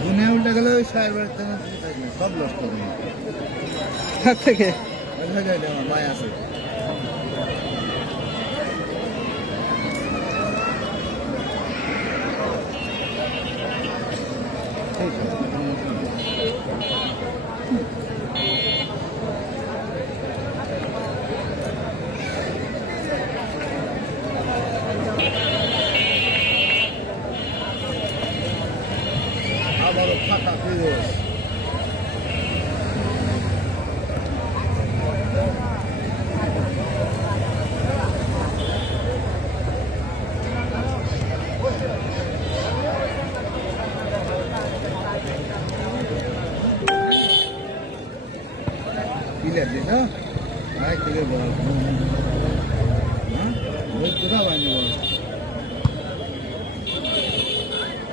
দুনিয়া উল্টে গেলে ওই সাহেব বাড়িতে সব লস করবে থেকে আমার মায় আছে আবারও ফাঁকা ফিরোজ কিলে দিস হ্যাঁ কিলে বল হ্যাঁ কোথাও হয়নি বল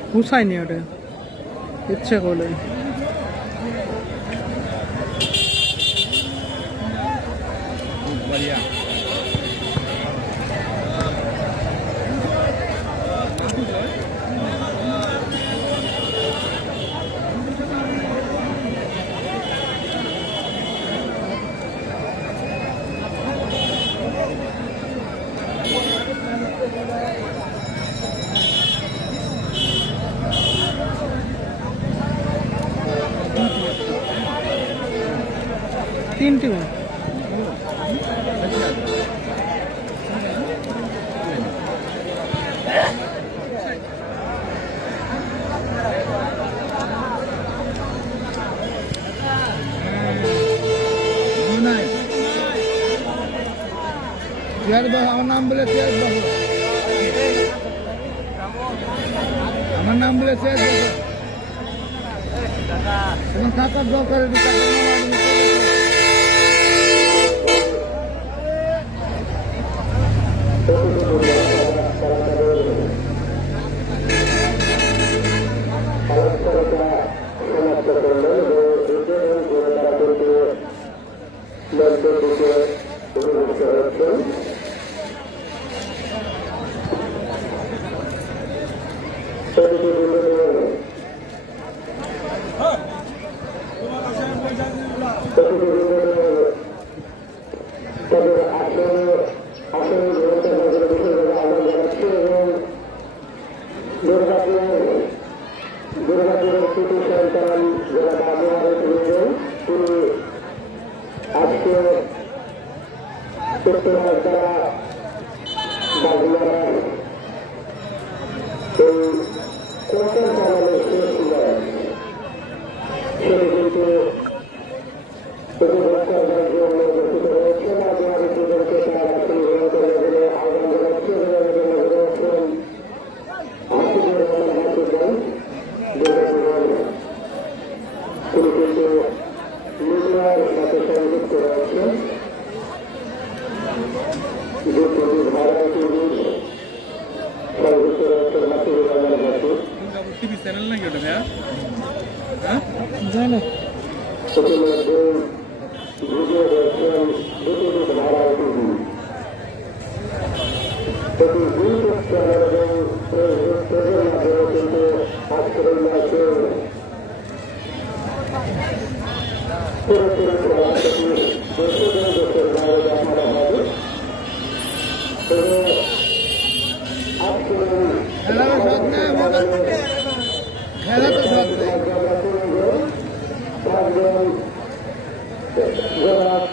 পুষায়নি ওটা ইচ্ছা করলে बढ़िया তিনটে আমার নাম বলে আমার নাম বলে তোমার কাকার দরকার দুর্গাপুরের ছোট সন্তান যারা বাবুয়ারে তুলেছেন তিনি আজকে চট্টগ্রাম দ্বারা বাবুয়ারার এই কোয়ার্টার ফাইনালে শেষ ছিলেন সেটি কিন্তু উপভোগ করবার জন্য গঠিত হয়েছে বাবুয়ারি দুজনকে তারা তিনি গ্রহণ করে গেলে আহ্বান জানাচ্ছে রয়েছেন হাসিবুর রহমান হাসিবুল তিনি কিন্তু মিডিয়ার সাথে সংযুক্ত রয়েছেন যে টিভি ভাড়া টিভি সংযুক্ত রয়েছেন হাসিবুর রহমান হাসিব টিভি চ্যানেল নাকি ওটা ভাইয়া হ্যাঁ জানো ইতিমধ্যে ভিডিও রয়েছেন টিভি ভাড়া টিভি এটি ইউটিউব চ্যানেল এবং ফেসবুক পেজের মাধ্যমে কিন্তু আজকের এই ম্যাচে পুরোপুরি খেলাটি দেশের দেশের বাইরে দেখানো হবে এবং আজকের খেলা তো সব থাকবেন জনাব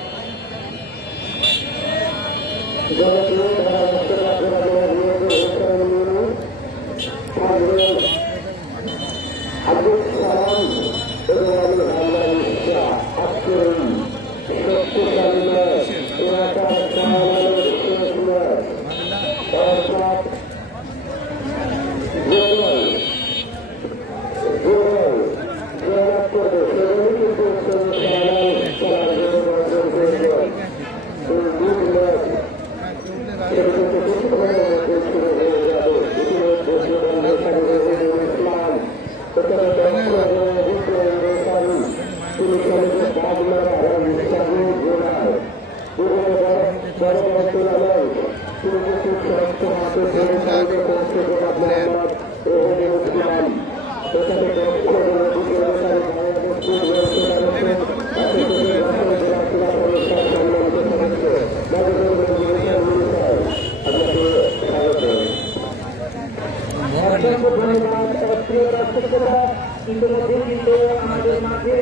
ইতিমধ্যে কিন্তু আমাদের মাঝে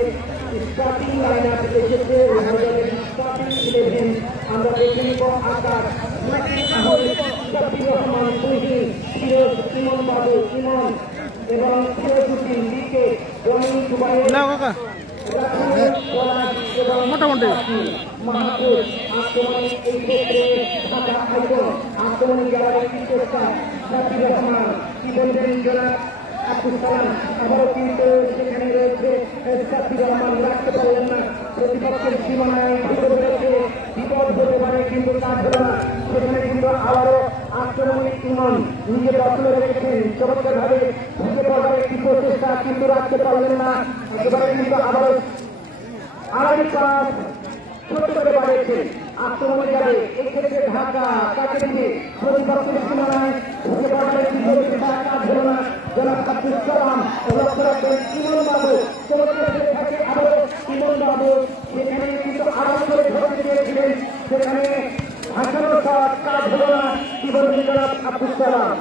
স্টার্টিং লাইন আপ এসেছে স্টার্টিং 11 আমরা দেখে নিব আকাশ রহমান তুহিন ফিরোজ ইমন বাবু ইমন এবং ফিরোজুদ্দিন লিকে জনি দুবাই মোটামুটি মাহমুদ আক্রমণে এই ক্ষেত্রে ঢাকা আইকন আক্রমণে যারা চেষ্টা সাকিব রহমান কি বলবেন জনাব আব্দুল সালাম আবারও কিন্তু সেখানে রয়েছে সাকিব রহমান রাখতে পারলেন না প্রতিপক্ষের সীমানায় ঢুকে রয়েছে বিপদ হতে পারে কিন্তু কাজ হলো না সেখানে কিন্তু আবারও আক্রমণে ইমন নিজে দখলে রেখেছেন চমৎকার ভাবে ঢুকে পড়ার একটি প্রচেষ্টা কিন্তু রাখতে পারলেন না একেবারে কিন্তু আবারও আড়াই পাঁচ ছোট করে বাড়িয়েছে আক্রমণে যাবে এক্ষেত্রে ঢাকা তাকে দিয়ে প্রতিপক্ষের সীমানায় ঢুকে পড়ার একটি প্রচেষ্টা কাজ হলো না জনাব আব্দুল সালাম লক্ষ্য রাখবেন ইমন বাবু চমৎকার থাকে আবারও ইমন বাবু সেখানে কিন্তু আড়াই করে ধরতে চেয়েছিলেন সেখানে ভাষানোর কাজ হলো না কি বলবেন জনাব আব্দুল সালাম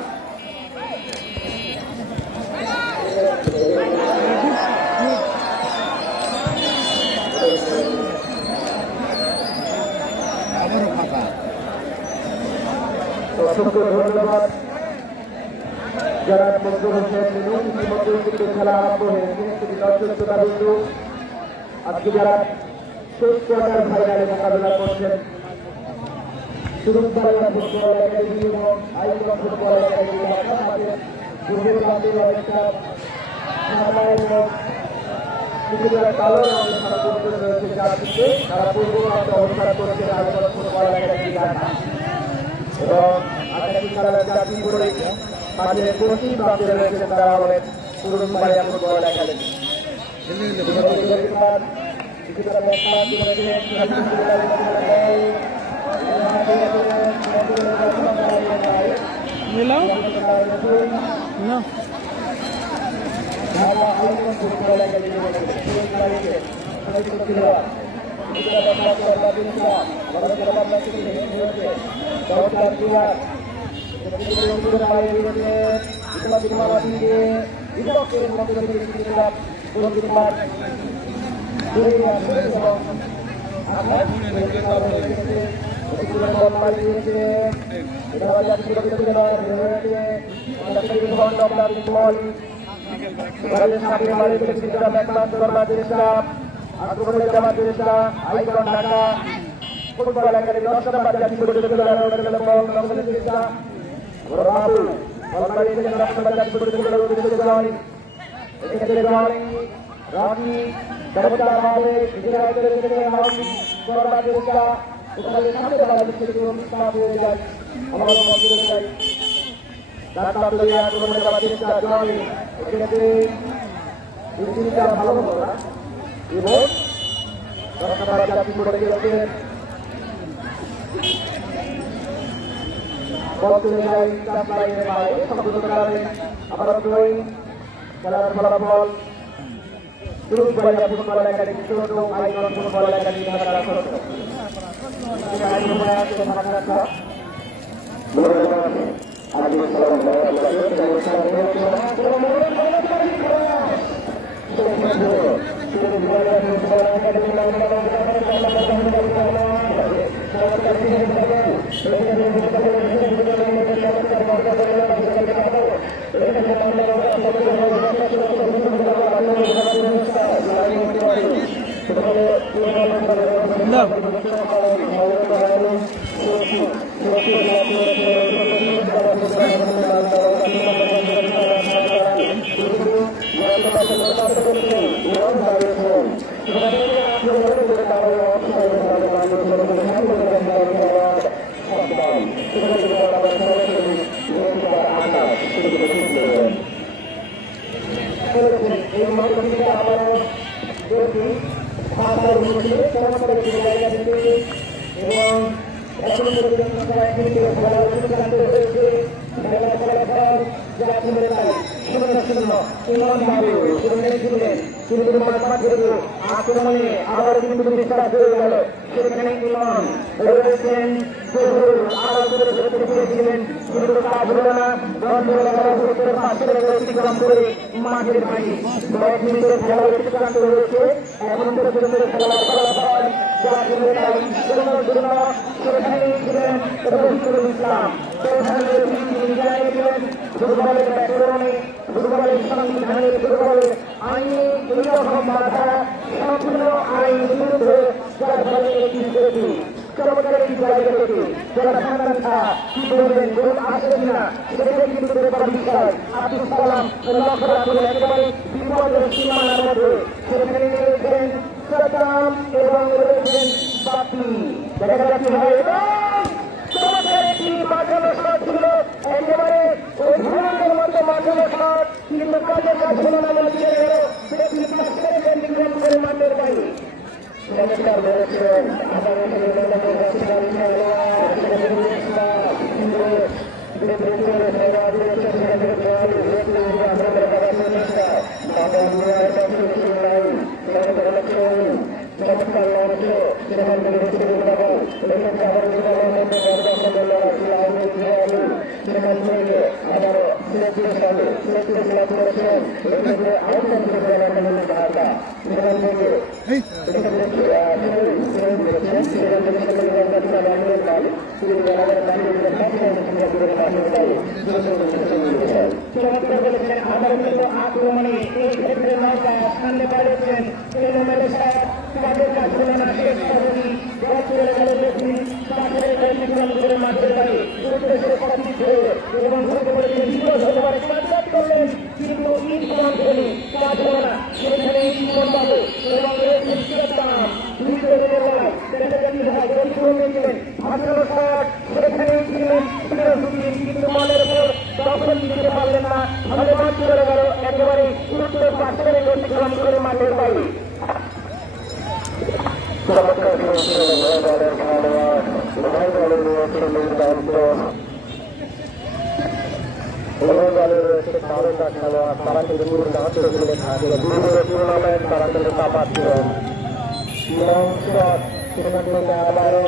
অসংখ্য ধন্যবাদ যারা মধ্য হোসেন ইতিমধ্যে কিন্তু খেলা আরম্ভ হয়েছে তিনি দর্শক শ্রোতাবৃন্দ আজকে যারা শেষ কোয়ার্টার ফাইনালে মোকাবিলা করছেন সুরুৎবাড়িয়া ফুটবল একাডেমি এবং আইকন ফুটবল একাডেমি তাদের পূর্বের প্রান্তে অনেকটা সাদা এবং কিছুটা কালো রঙের সারা পরিচয় রয়েছে যার দিকে তারা পূর্ব প্রান্তে অবস্থান করছে আইকন ফুটবল একাডেমি ঢাকা এবং আগামী খেলার চাকরি করে মাঝে পশ্চিম প্রান্তে রয়েছেন তারা অনেক সুরুৎবাড়িয়া ফুটবল একাডেমি মিলাও না ফুটবল একাডেমি 10 নম্বর জাতীয় রাজি চমৎকার ভাবে ভালো হতো না এবং 10 নম্বর জাতীয় করে গেছে আবার খেলার ফলাফল Surutbaria football academy 14 icon football academy Dhaka এবং খেলার ফলাফল যা শুনে তাই 0-0 ইমাম বাবু শুনে ছিলেন কিন্তু মাঠ থেকে আক্রমণে আবার কিন্তু বিশ্বাস হয়ে গেল সেখানে ইমাম রয়েছেন জহুর আরো করে ধরতে পেরেছিলেন কিন্তু কাজ হলো না বন্ধুরা পাশে অতিক্রম করে মাঠের বাইরে কয়েক মিনিটের খেলা অতিক্রান্ত হয়েছে এখন পর্যন্ত খেলার ফলাফল যা শুনে তাই 0-0 সেখানে ছিলেন রফিকুল ইসলাম ফুটবলের ব্যাকরণে ফুটবলের সংবিধানের ফুটবলের আইনে এইরকম বাধা সম্পূর্ণ আইন বিরুদ্ধে যার ফলে একটি সেটি চমৎকার একটি জায়গা থেকে যারা সন্তানটা কি বলবেন গোল আসবে কিনা সেটা কিন্তু ব্যাপার বিষয় আব্দুল সালাম লক্ষ্য রাখুন একেবারে বিপদের সীমানার মধ্যে সেখানে রয়েছেন সাদ্দাম এবং রয়েছেন বাপি দেখা যাচ্ছে হয় চমৎকার একটি বাঁচানো শট ছিল একেবারে ওই ধরনের মতো বাঁচানো শট কিন্তু কাজের কাজ হলো না বলতে গেল সেটি ব্যতিক্রম করে মাঠের বাইরে চমৎকার বলেছিলেন চমৎকার লঞ্চ সেখান থেকে সেখান থেকে আবারও সিলেক্টের সামনে সিলেক্টের খেলা করেছেন আউটসাইড থেকে ঢাকা সেখান থেকে চমৎকার বলেছেন আবার কিন্তু আক্রমণে এই ক্ষেত্রে নৌকা সামনে পাঠিয়েছেন এলোমেলো সাহেব তাদের কাজ হলো না শেষ পদ্ধতি চলে গেল দেখুন পাথরের ব্যতিক্রম করে মাঠের বাড়ি উদ্দেশ্যে সঠিক হয়ে এবং ধরতে পেরেছেন বিপদ হতে পারে কাজ করলেন কিন্তু ঈদ প্রমাণ হলে কাজ হলো না সেখানে ইমন বাবু এবং রয়েছেন সিরাজদাম দুই দলের লড়াই দেখা যাচ্ছে ভাই পরিপূর্ণ ছিলেন ভাষানো শট সেখানেই ছিলেন সিরাজউদ্দিন কিন্তু মনের উপর দখল দিতে পারলেন না ফলে মাঠ চলে গেল একেবারে উত্তর পাশের অতিক্রম করে মাঠের বাইরে চমৎকার দলের খেলোয়াড় উভয় দলের রয়েছে দুর্দান্ত উভয় দলের রয়েছে তারকা খেলোয়াড় তারা কিন্তু দুর্দান্ত খেলে থাকে দুর্গের টুর্নামেন্ট তারা কিন্তু কাঁপাচ্ছিলেন লং শট সেখান থেকে আবারও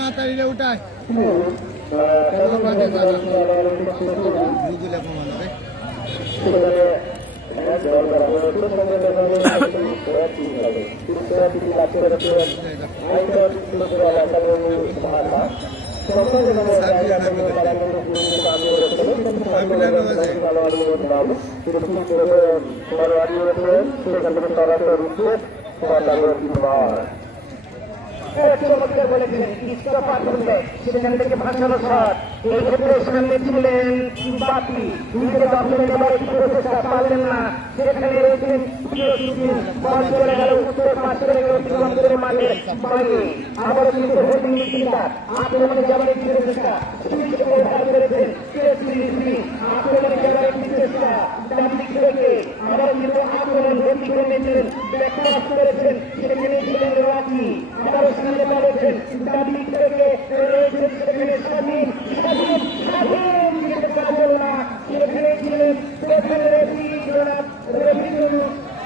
মাতারিলে উঠায় চমৎকার বলেছেন ইস্তফা করলে সেখান থেকে ভাষানো শট এই ক্ষেত্রে সামনে ছিলেন বাপি নিজের দখলে নেবার একটু প্রচেষ্টা পারলেন না সেখানে রয়েছেন বল চলে গেল উত্তর পাশ চলে গেল অতিক্রম করে মাঠের বাইরে আবারও কিন্তু হোল্ডিং মিডফিল্ডার আক্রমণে যাবার একটি প্রচেষ্টা আক্রমণে যাবার একটি চেষ্টা ডান দিক থেকে আবারও কিন্তু আক্রমণ ভর্তি করে নিয়েছিলেন ব্যাকপাস করেছেন সেখানে ছিলেন রাকি আবারও সামনে পাঠিয়েছেন ডান দিক থেকে রয়েছেন সেখানে স্বাধীন স্বাধীন স্বাধীন কিন্তু কাজ হল না সেখানে ছিলেন প্রথম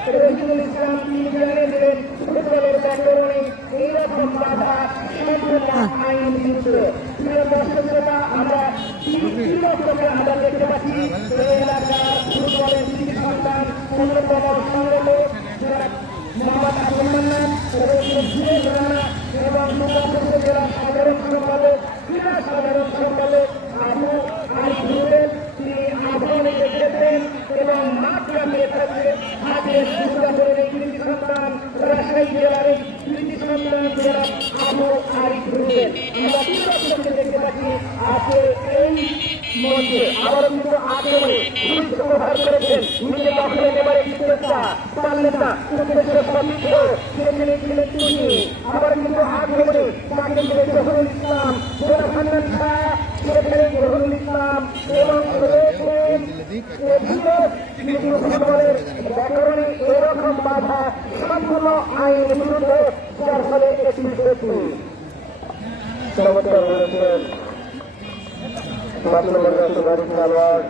রফিকুল ইসলাম তিনি জানিয়ে দিলেন ফুটবলের ব্যাকরণে এইরকম বাধা সম্পূর্ণ আইন বিরুদ্ধে দর্শকরা আমরা আমরা দেখতে পাচ্ছি এই এলাকার ফুটবলের কৃষি সন্তান অন্যতম সংগঠক মোহাম্মদ আব্দুল মান্নান এবং দুর্গাপুর জেলা সাধারণ সম্পাদক ক্রীড়া সাধারণ সম্পাদক আবু আলী হুসেন তিনি আহ্বানে দেখেছেন এবং মাঠে থাকবে হাতের দুর্গাপুরের এই কৃষি সন্তান রাজশাহী জেলার এই কৃষি সন্তান জেলা আবু আলী হুসেন আমরা দুর্গাপুরকে দেখতে পাচ্ছি আজকে এই মধ্যে আবারও কিন্তু আক্রমণে ব্যবহার করেছেন নিজে দখলে নেবার একটি চেষ্টা পারলেন না উদ্দেশ্য সঠিক সেখানে ছিলেন তিনি আবার কিন্তু আক্রমণে তাকে ছিলেন জহুরুল ইসলাম হান্নান শাহ সেখানে জহুরুল ইসলাম এবং রয়েছেন ফুটবলের ব্যাকরণে এরকম বাধা সম্পূর্ণ আইনের বিরুদ্ধে, যার ফলে একটি ব্যক্তি চমৎকার হয়েছেন মাত্র গাড়ি খেলোয়াড়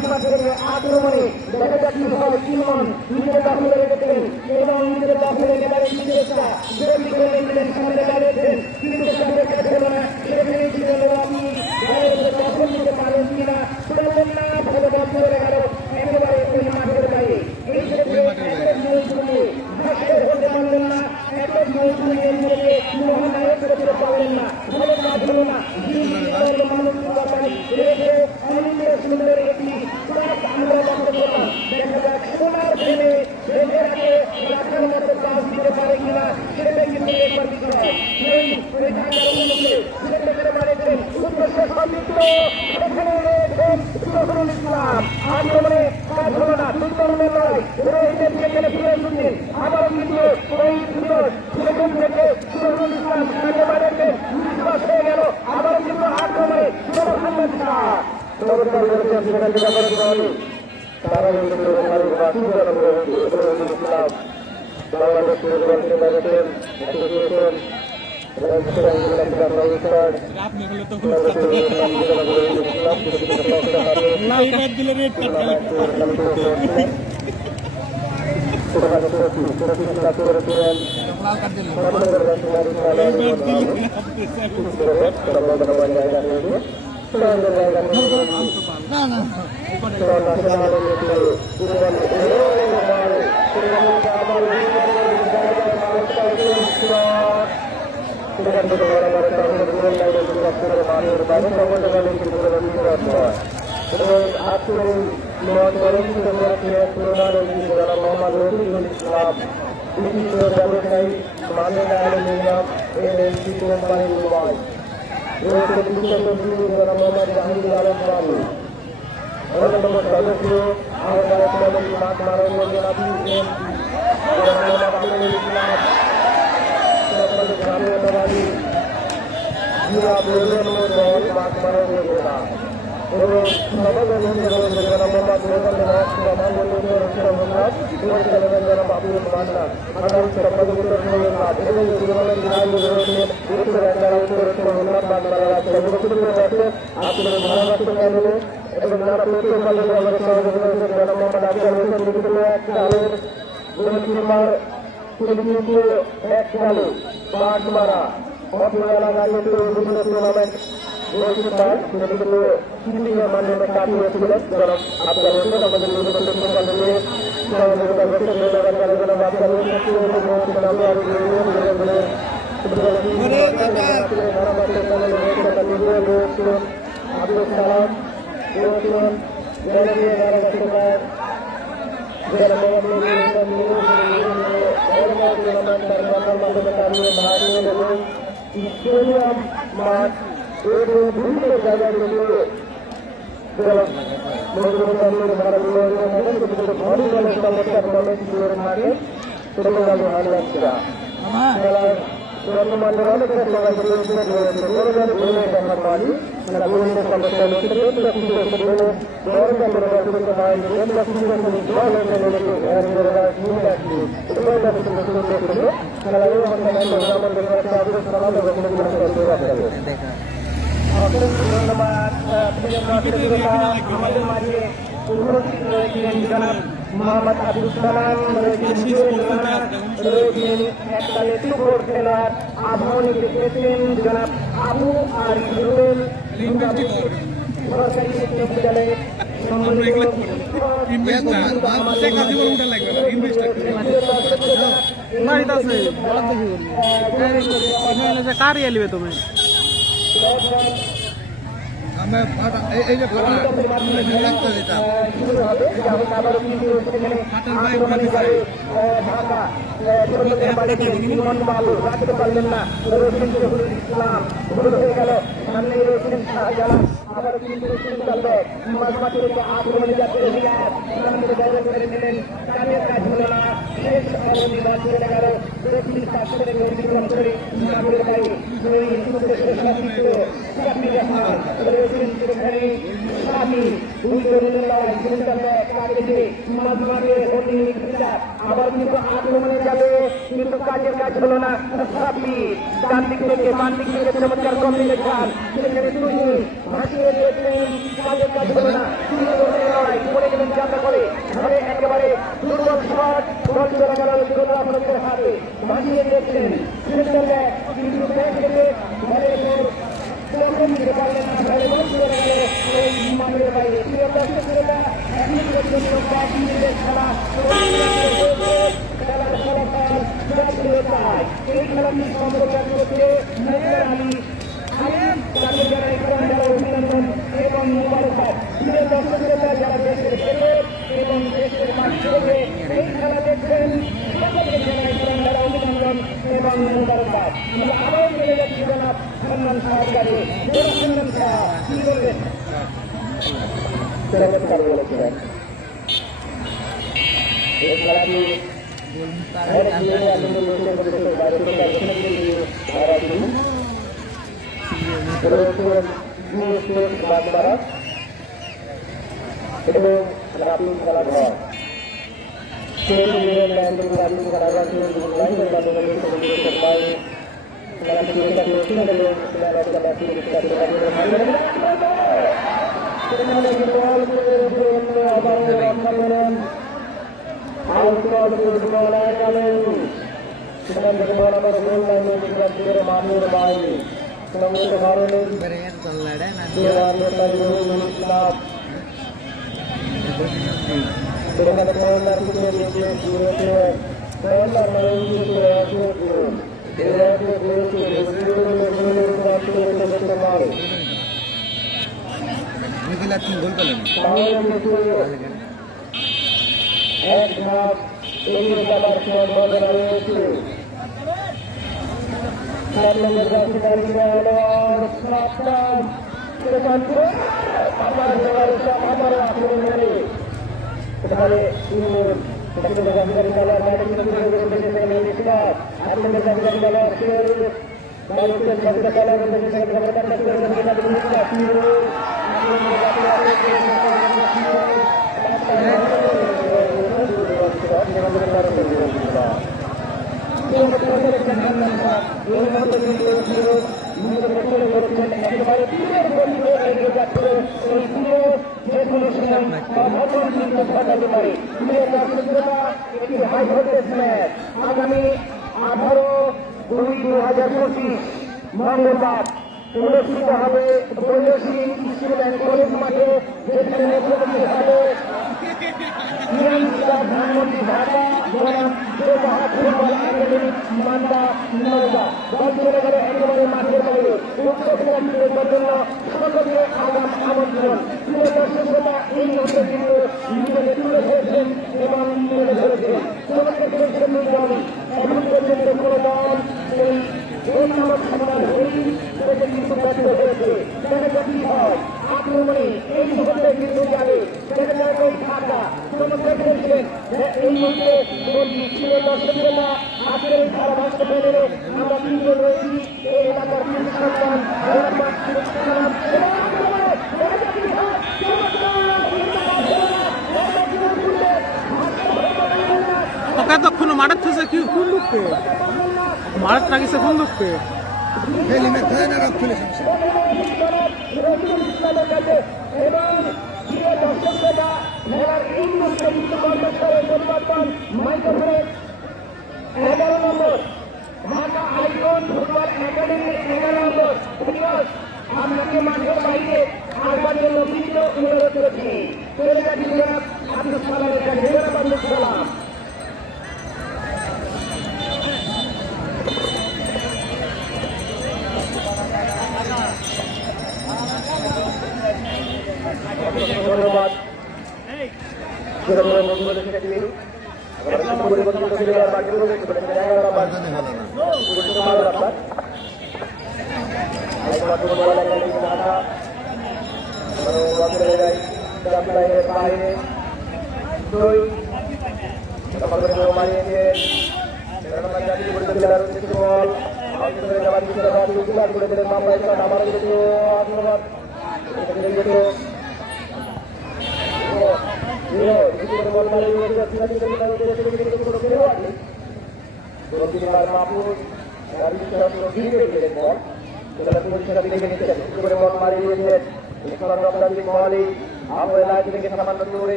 ভালো যাবে আক্রমণে দেখা যাচ্ছে তিনজন নিজের দাখিলে রেখেছিলেন এবং নিজের দাখিলে সামনে দাঁড়িয়েছেন কিন্তু তাদের কাছে না সেখানে ছিলেন আপনি দখল নিতে পারেন কিনা সেটা না ভালো বছর গেল একেবারে ওই মাঠের বাইরে এই ক্ষেত্রে হতে পারলেন না একটা মৌসুমের মধ্যে মহানায়ক করতে পারলেন না ভালো কাজ হলো না মানুষ রেখে অনেক সুন্দর একটি আমরা লক্ষ্য করলাম দেখা যাক সোনার ফেলে রাখার মতো কাজ দিতে পারে কিনা সেটাই কিন্তু একবার বিষয় আক্রমণে কাজ হলো না দুর্দলের নয় ফিরে এসেছেন আবার কিন্তু ওই সেখান থেকে সুরজুল ইসলাম বিশ্বাস হয়ে গেল আবার কিন্তু আক্রমণে গ্রামীণবাদী জেলা প্রজন্ম দল বাগমারা উপজেলা এবং সভাপতি মোহাম্মদ আব্দুল মান্নান আগামী সম্পাদক এবং এবং যারা এক সালে বাগমারা অত্র এলাকায় বিভিন্ন টুর্নামেন্ট মাধ্যমে কাজ হয়েছিলেন জনাব আফগান হোসেন আমাদের আব্দুল সালাম স্টেডিয়াম মাঠ এবং বিভিন্ন জায়গায় ধন্যবাদ আমাদের মাঝে উপস্থিত রয়েছেন জনাব মোহাম্মদ আবুল সালাম রয়েছেন এককালে সুপুর খেলার আবাহনী দেখেছেন জনাব আবু আর সরকারি বিশ্ববিদ্যালয়ের কার এলিবে তুমি এই যে ফাটা দিতাম রাখতে পারলেন না ইসলাম হয়ে গেল সামনে রয়েছেন শাহজালাল আবার কিন্তু চলবে মাঝমাঠে আক্রমণে যাচ্ছে কাজের কাজ হলো না শেষ নির্বাচন গেল আবার কিন্তু আক্রমণে যাবে কিন্তু কাজের কাজ হলো না ডান দিক থেকে বাম দিক থেকে চমৎকার কম্বিনেশন সেখানে তুমি ভাসিয়ে দিয়েছিলেন কাজের কাজ হলো না পড়ে গেলেন যাত্রা করে ঘরে একেবারে দুর্বল শট বল চলে গেল গোলরক্ষকের হাতে ভাসিয়ে দিয়েছিলেন কিন্তু ব্যাট থেকে ঘরের উপর দিতে পারলেন না ঘরে বল চলে গেল ওই মাঠের বাইরে প্রিয় দর্শকেরা এখন পর্যন্ত ব্যাটিংয়ের খেলা খেলার ফলাফল এই খেলাটি সম্পর্ক করতে অভিনন্দন এবং মুবারকবাদ প্রিয় দর্শকেরা যারা দেশের ভেতর এবং দেশের মাধ্যমে এই খেলা দেখছেন সকলকে জানাই অভিনন্দন এবং মুবারকবাদ আমরা আরও চলে যাচ্ছি জনাব সম্মান সহকারে সম্মান শাহ কি বলবেন চমৎকার বলেছিলেন এই খেলাটি এবং রাতুল খেলাঘর মানের বাইরে গোল পেলেন এক ধাপ এগিয়ে যাবার সম্ভাবনা রয়েছে আবার আগামী 18/2/2025 মঙ্গলবার অনুষ্ঠিত হবে বৈদেশী স্কুল অ্যান্ড কলেজ মাঠে, যেখানে মুখ্যমন্ত্রী হবে প্রধানমন্ত্রী ঢাকা ফুটবল একাডেমি মান্দা নওগাঁ। দল চলে গেলে একেবারে মাঠের বাইরে উক্ত খেলাধুলোর জন্য সকলকে আগাম আমন্ত্রণ। সুস্থতা এই মুহূর্তে কিন্তু নিজেকে তুলে ধরেছেন এবং তুলে ধরেছেন সকলকে করেছেন নির্বাচন। এখন পর্যন্ত কোনো দল এই নামক সমাধান হয়নি, সেটা কিন্তু ব্যর্থ হয়েছে। সেটা কি হয় আক্রমণে এই মুহূর্তে কিন্তু যাবে সেটা ওই ঢাকা সমস্যা করেছিলেন এই মুহূর্তে ছিল দর্শকরা আজকের এই খেলা ভাষা পেলে আমরা তিনজন রয়েছি এই এলাকার সন্তান এতক্ষণ মাঠের থেকে কি কোন লোককে মাঠ লাগিছে কোন লোককে এবং দর্শকরা মেলার এই মুহূর্তে পরিবর্তন মাইক্রোফোনে 11 নম্বর ঢাকা আইকন ফুটবল একাডেমির 11 নম্বর আপনাকে মাঠের বাইরে আসবার জন্য বিনীত অনুরোধ করেছি। চলে যাচ্ছি আব্দুল সালামের কাছে। আব্দুল সালাম ধন্যবাদ।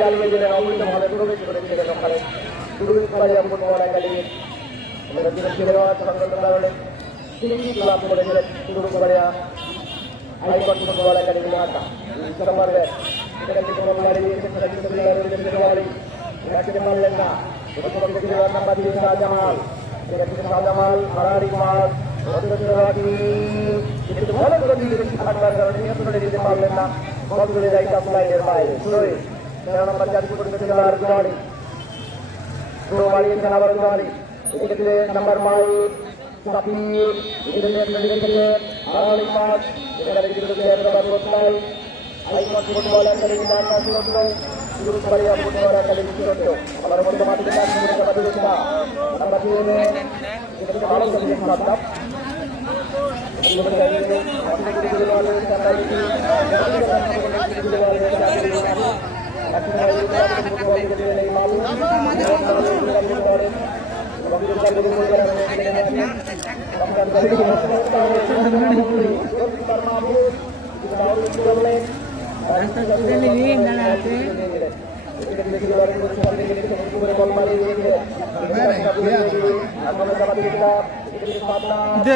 জ্বালিয়ে দিলেন অবৈধভাবে প্রবেশ করেছিলেন ওখানে ফুটবল একাডেমির কারণে লাভ করেছিলেন শুরু করে আইকন ফুটবল একাডেমি ঢাকা পারলেন না। নাম্বার দিয়ে শাহজামাল শাহজামাল হারারি মাঠ দিতে পারলেন না। বল চলে যায় কাপ লাইনের বাইরে। 13 নম্বর জাতীয় খেলার গাড়ি বাড়িয়েছেন আবার গাড়ি এক্ষেত্রে নাম্বার 5 সাফির হারারি মাঠ এখানে ফুটবল একাডেমি ফুটবল একাডেমি আমার মধ্যে মাটিতে ভালো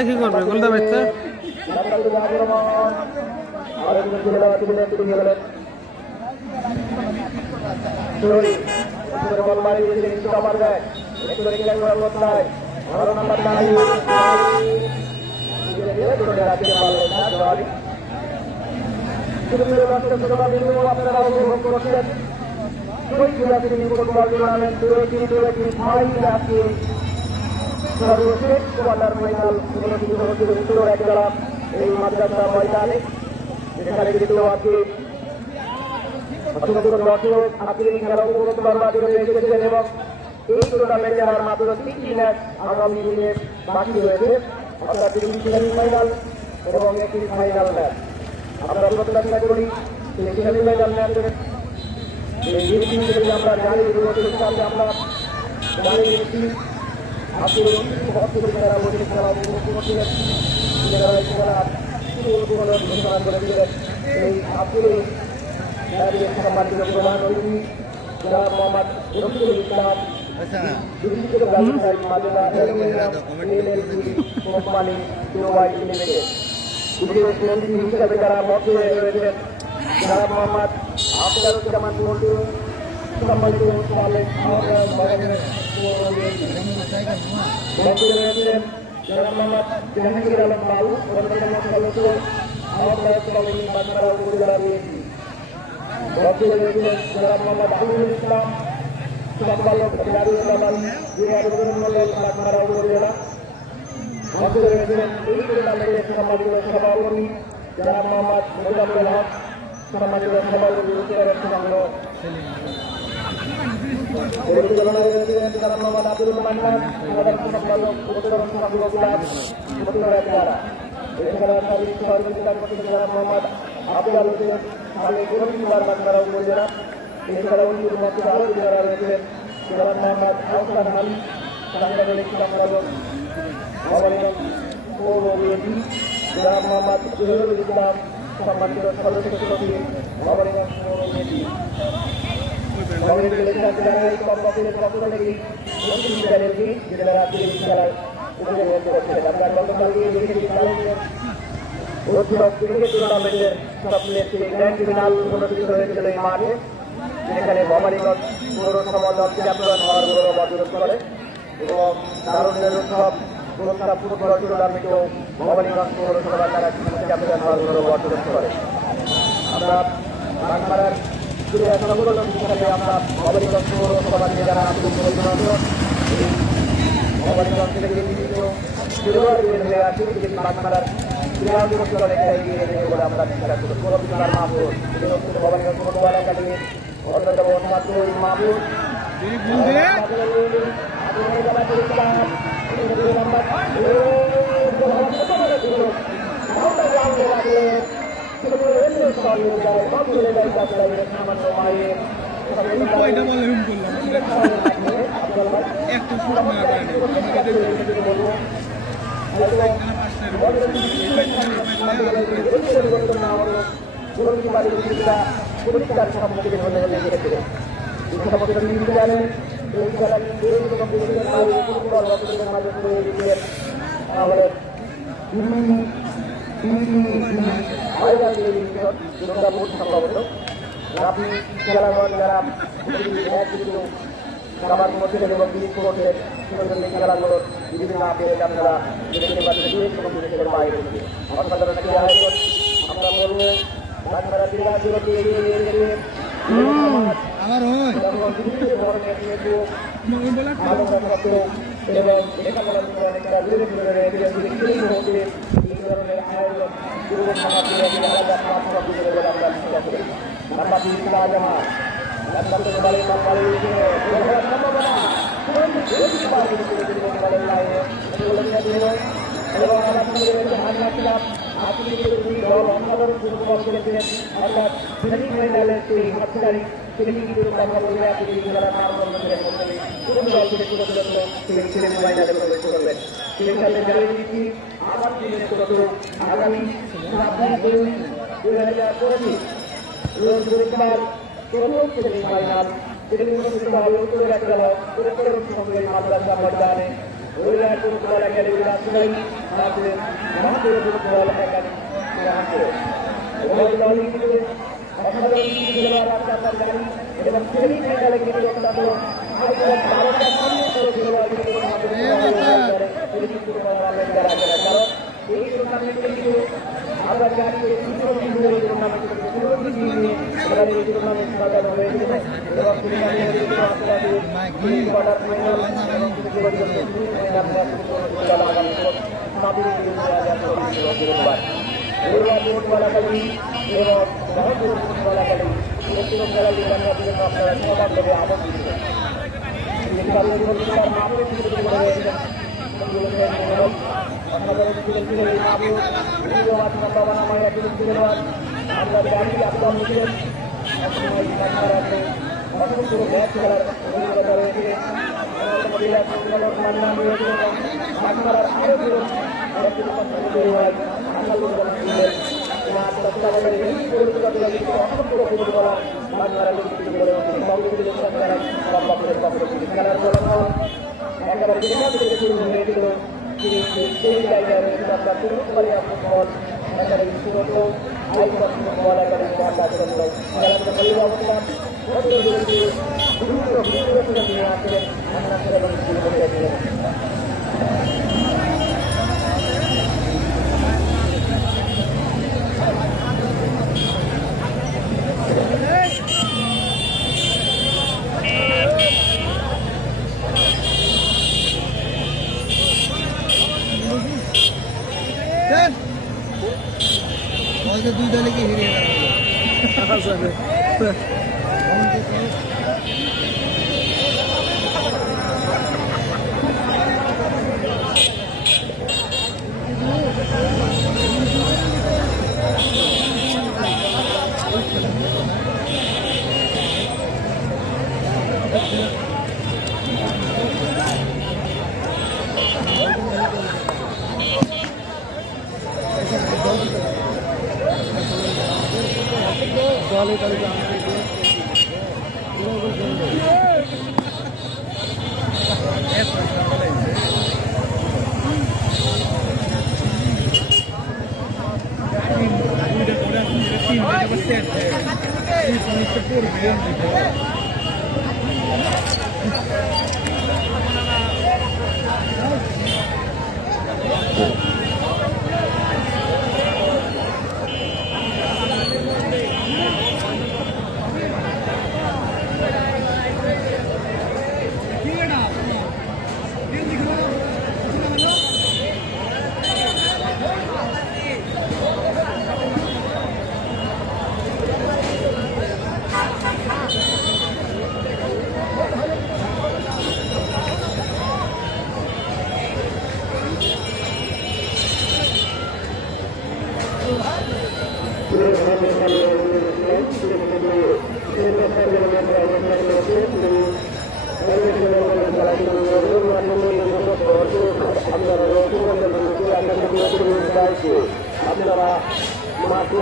কি করবে গোলদা বাচ্চা Sorry, untuk kembali di sini sudah marah. Itu dari yang orang lain. Orang nampak tahu. Dia sudah ada di malam hari. Sudah melakukan sesuatu yang apa yang berkorban. Koi sudah di football tournament 2025 lagi. Sarjit quarter final sudah ada dalam ini madrasah Maidane. Sekarang kita lagi Betul-betul dosyo akhirnya খেলা উপলব্ধ বরবাদ করে এসেছেন এবং এই টুর্নামেন্টে আর মাত্র 3টি match আগামী দিনে বাকি রয়েছে অর্থাৎ 3টি সেমিফাইনাল এবং একটি ফাইনাল ম্যাচ আমরা প্রত্যাশা করি এই সেমিফাইনাল ম্যাচের এই দিন থেকে আমরা জানি যে আমরা জানি যে আপনাদের সহযোগিতা করা বলে খেলা উপভোগ করছিলেন খেলা শুরু ঘোষণা করে দিলেন এই আপনাদের dari Kecamatan Perubahan ini Jalan Muhammad Rasul Islam Diri kembali dari Madinah Energi Company Dubai Limited. Ini nanti bisa bicara waktu yang Jalan Muhammad Abdul Zaman Mundu sampai ke Kuala Jalan Muhammad Jahangir Alam Baru Jalan Waktu Jalan Muhammad Abdul Islam Sebab kalau dari Islam dia ada oleh Mara Ujala. Waktu itu dalam sama juga sama ini Jalan Muhammad Abdul sama juga sama Ujala sama Jadi Jalan Muhammad Abdul Muhammad ada sebab kalau betul sama juga betul ada. Sekarang hari kita Jalan Muhammad Abdul Kami kurang keluar Mara Ujala. Ini kalau untuk rumah kita harus diarahkan Jalan Muhammad Al-San Ali Sangka dari kita kalau awalnya Polo-Wedi Jalan Muhammad Zuhur Islam sama kita selalu seperti awalnya Polo-Wedi awalnya kita sekarang itu apa lagi untuk kita lagi generasi sekarang itu yang kita akan kembali di dalam untuk cricket টুর্নামেন্টের সবচেয়ে grand final অনুষ্ঠিত হয়েছিল এই মাঠে যেখানে ভবানীগঞ্জ পৌরসভা দল champion হওয়ার গৌরব অর্জন করে এবং তারুণ্যের উৎসব পুরস্কার ফুটবল টুর্নামেন্টেও ভবানীগঞ্জ পৌরসভা তারা চ্যাম্পিয়ন হওয়ার গৌরব অর্জন করে আমরা বাংলার ক্রীড়া সংগঠন হিসাবে আমরা ভবানীগঞ্জ পৌরসভাকে যারা ভবানীগঞ্জ থেকে বিভিন্ন খেলোয়াড় বের হয়ে আসে বাংলার ক্রীড়া দিবসের এগিয়ে রেখে বলে আমরা চেষ্টা করি পুরস্কার মাহবুব ভবানীগঞ্জ ফুটবল একাডেমি অন্যতম ছাত্র মাহবুব পুরস্কার সম্মুখীন হতে লেগেছিল জানেন সম্ভবত আপনি খেলাঘর যারা সবার মধ্যে এবং করছেন খেলাগুলো বিভিন্ন আপডেট আপনারা বাইরে আমরা বলবো আপনারা ক্রীড়াগুলোকে এগিয়ে নিয়ে গেলে এবং লেখাপড়ার অনেকটা দূরে দূরে রয়েছে এই মুহূর্তে এই ধরনের আয়োজন পূর্ব সমাজে আমরা চেষ্টা করি আমরা বিশাল জামা লম্বা থেকে বলে সম্পাদন এবং আমরা আপনি দল অন্যতম ফুটবল খেলেছিলেন অর্থাৎ সেমিফাইনালের সেই হাতছাড়ি সেটি কিন্তু কথা বলে আপনি যারা নাম করেছিলেন পুরো দল থেকে শুরু করেছিল সেই সেমিফাইনালে প্রবেশ করবেন সেই সাথে জানিয়ে দিচ্ছি আমার দিনের আগামী 26/2/2025 রোজ বুধবার প্রথম সেমিফাইনাল সেটি অনুষ্ঠিত হবে উত্তরের খেলা উত্তরের সঙ্গে মাদ্রাসা ময়দানে Rabirajpur football academy Rajshahi Rajshahi football academy অসাধারণ খেলোয়াড় আপনার জানি এবং সেমিফাইনালে কিন্তু অত্যন্ত ভারতের সামনে খেলোয়াড় কারণ এই টুর্নামেন্টে কিন্তু আমরা জানি টুর্নামেন্ট সাজানো হয়েছে এবং চলাকালীন এবং চলাকালীন আপনারা সমানভাবে আমন্ত্রিত আমরা জানি আপনার নিজের অসংখ্য ম্যাচ খেলার অভিজ্ঞতা রয়েছে আপনারা আরো খেলার ফলাফল একেবারে শুরু হয়েছিল সেই জায়গায় রয়েছে আপনার পুরুষবাড়ি ফুটবল একেবারে শুরুত আইসব ফুটবল একেবারে খেলার অবস্থান নিয়ে আসছিলেন এবং শুরু করেছিলেন দুই দলে কি হেরে আপনারা মাঠে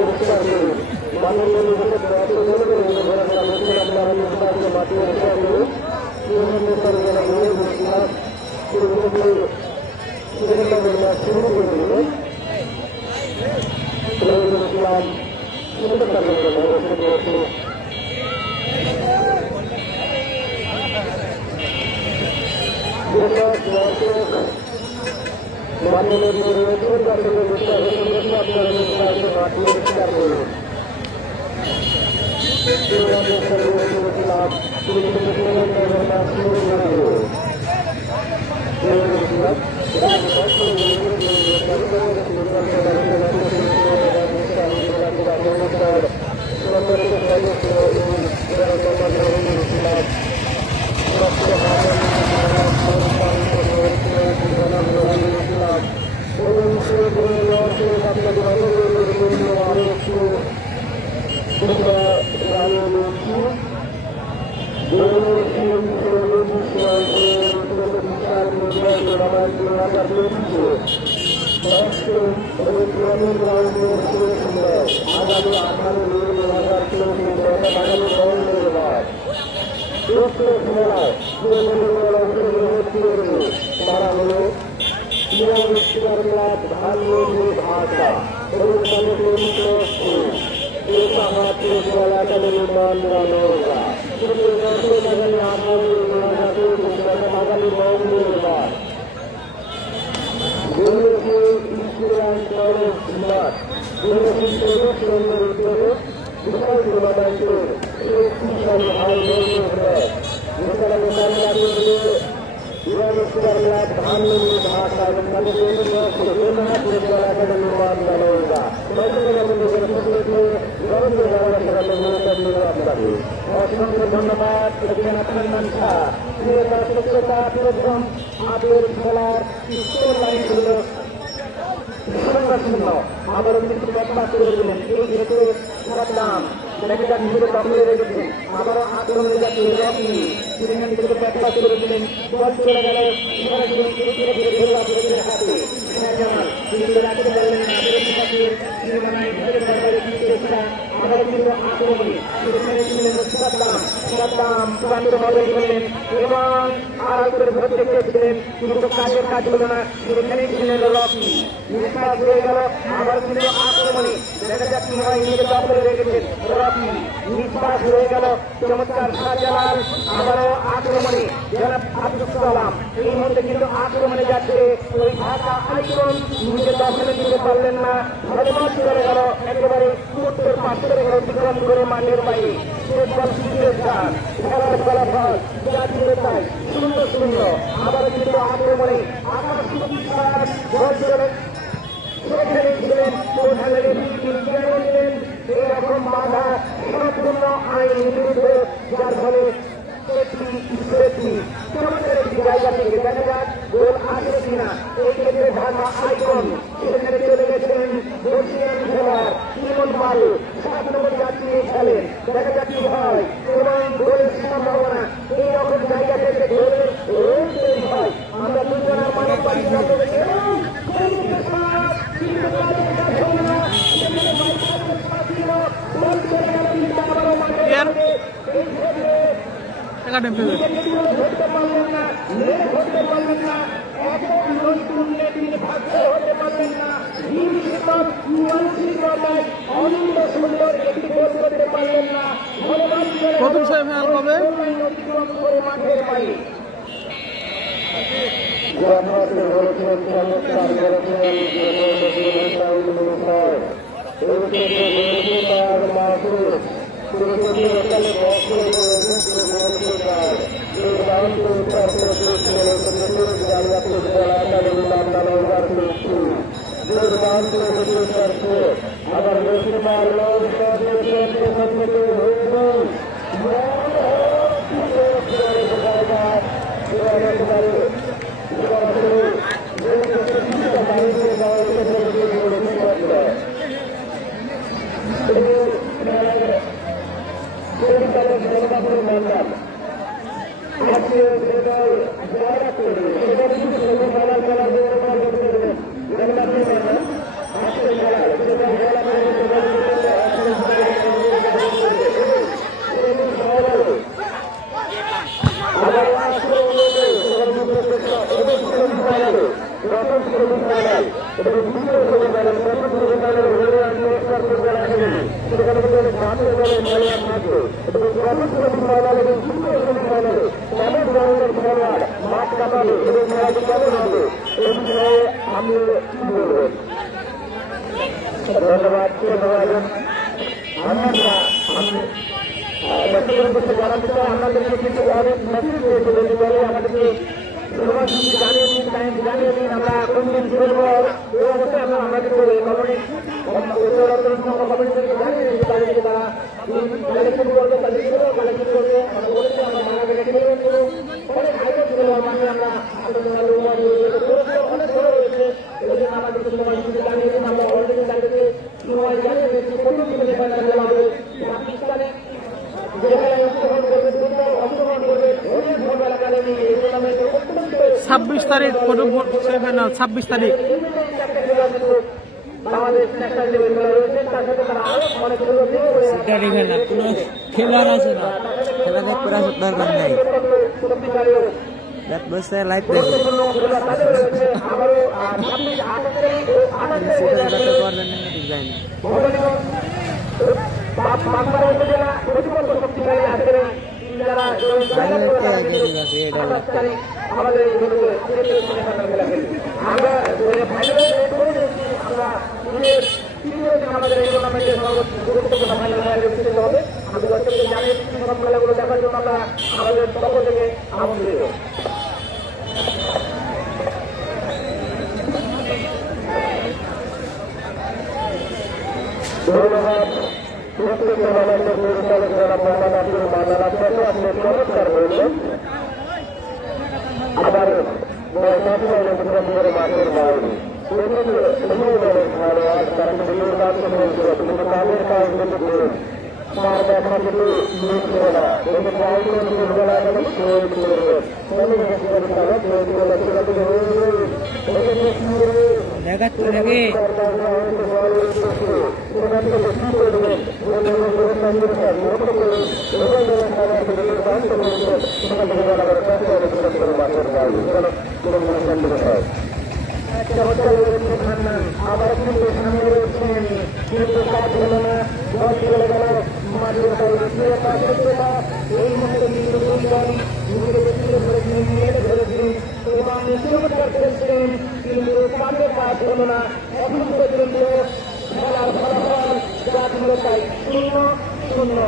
ভাষা ধন্যবাদ আপনার খেলার লাইন ছিল আবারও কিন্তু ব্যাপার করে দিলেন এই ক্ষেত্রে দাম ব্যাপারটা নিজেকে দখলে রেখেছেন আবারও আক্রমণে যাচ্ছে রকি সেখানে থেকে ব্যাপার করে দিলেন বল চলে গেল সেখানে ধীরে ধীরে ধীরে ধরে আপনাদের হাতে জামাল কিন্তু রাখতে পারলেন না বিরোধী পাখির নির্মাণায় ধরে দরবারে কিন্তু চেষ্টা আবারও কিন্তু আক্রমণে সেখানে ছিলেন সাদ্দাম চূড়ান্ত বলে গেলেন এবং আড়াই করে ধরতে চেয়েছিলেন কিন্তু কাজের কাজ হলো না সেখানেই ছিলেন রকি নিষ্পাস হয়ে গেল আবার কিন্তু আক্রমণে দেখা যাক কি হয় নিজেকে দখলে রেখেছেন রকি নিষ্পাস হয়ে গেল চমৎকার শাহজালাল আবারও আক্রমণে জনাব আব্দুল সালাম এই মুহূর্তে কিন্তু আক্রমণে যাচ্ছে ওই ঢাকা আইকন নিজে দখলে দিতে পারলেন না ধন্যবাদ চলে গেল একেবারে উত্তর পাশ করে গেল অতিক্রম করে মাঠের বাইরে ফুটবল খেলার ফলাফল তাই 0-0 আবারও কিন্তু আক্রমণে এরকম বাধা সম্পূর্ণ আইন বিরুদ্ধে যার ফলে চমৎকার একটি জায়গা থেকে দেখা যাক গোল আসবে কিনা এই ক্ষেত্রে ঢাকা আইকন সেখানে চলে গেছেন বর্ষিয়ান খেলার ইমন পালু 7 নম্বর যাত্রী খেলেন দেখা যাক কি হয় এবং গোলের সম্ভাবনা এইরকম জায়গা থেকে গোলের তৈরি হয় আমরা দুজনের মানব পাই প্রথম সেমিফাইনাল কবে? আবার আমাদেরকে কিছু অনেক মেসেজ আমাদেরকে জানিয়ে দিন আমরা কোন দিন খেলবো এই অবস্থায় আমরা কিন্তু কমিটিকে জানিয়ে দিচ্ছি তাদেরকে তারা কালেকশন করবে কালেকশন করবে আমরা বলেছি আমরা বাংলাদেশে খেলবো অনেক আগে ছিল আমরা অনেক বড় হয়েছে এই জন্য আমাদেরকে সময় জানিয়ে দিন আমরা অলরেডি তাদেরকে সময় জানিয়ে দিচ্ছি কোন দিন ফাইনাল খেলা হবে পাকিস্তানে যেখানে অংশগ্রহণ করবে অংশগ্রহণ করবে 26 তারিখ সেমিফাইনাল 26 তারিখ কোনো খেলার আছে না খেলা দেখতে আসার দরকার নেই বসে লাইট দেখবে করবেন না বাঁকুড়া উপজেলা প্রতিপক্ষ শক্তিশালী আজকের যারা আমাদের এই খেলা খেলি আমরা আমাদের এই টুর্নামেন্টের গুরুত্বপূর্ণ ফাইনাল হবে। আমি দর্শককে জানিয়ে সব খেলাগুলো দেখার জন্য আমরা আমাদের পক্ষ থেকে আমন্ত্রিত। ধন্যবাদ চমৎকার হয়েছে। আবার মাঠের বাইরে খেলোয়াড় তারা কিন্তু কাজের কাজ তার দেখা কিন্তু দেখাচ্ছে নাকি আবার কিন্তু সামনে রয়েছেন কিন্তু কাজ হলো না, দশ চলে গেল মাঠের এই মুহূর্তে কিন্তু ধরেছিলেন এবং চমৎকার করেছিলেন কিন্তু কাজের কাজ হলো না। এখন পর্যন্ত খেলার ফলাফল যা ছিল তাই 0-0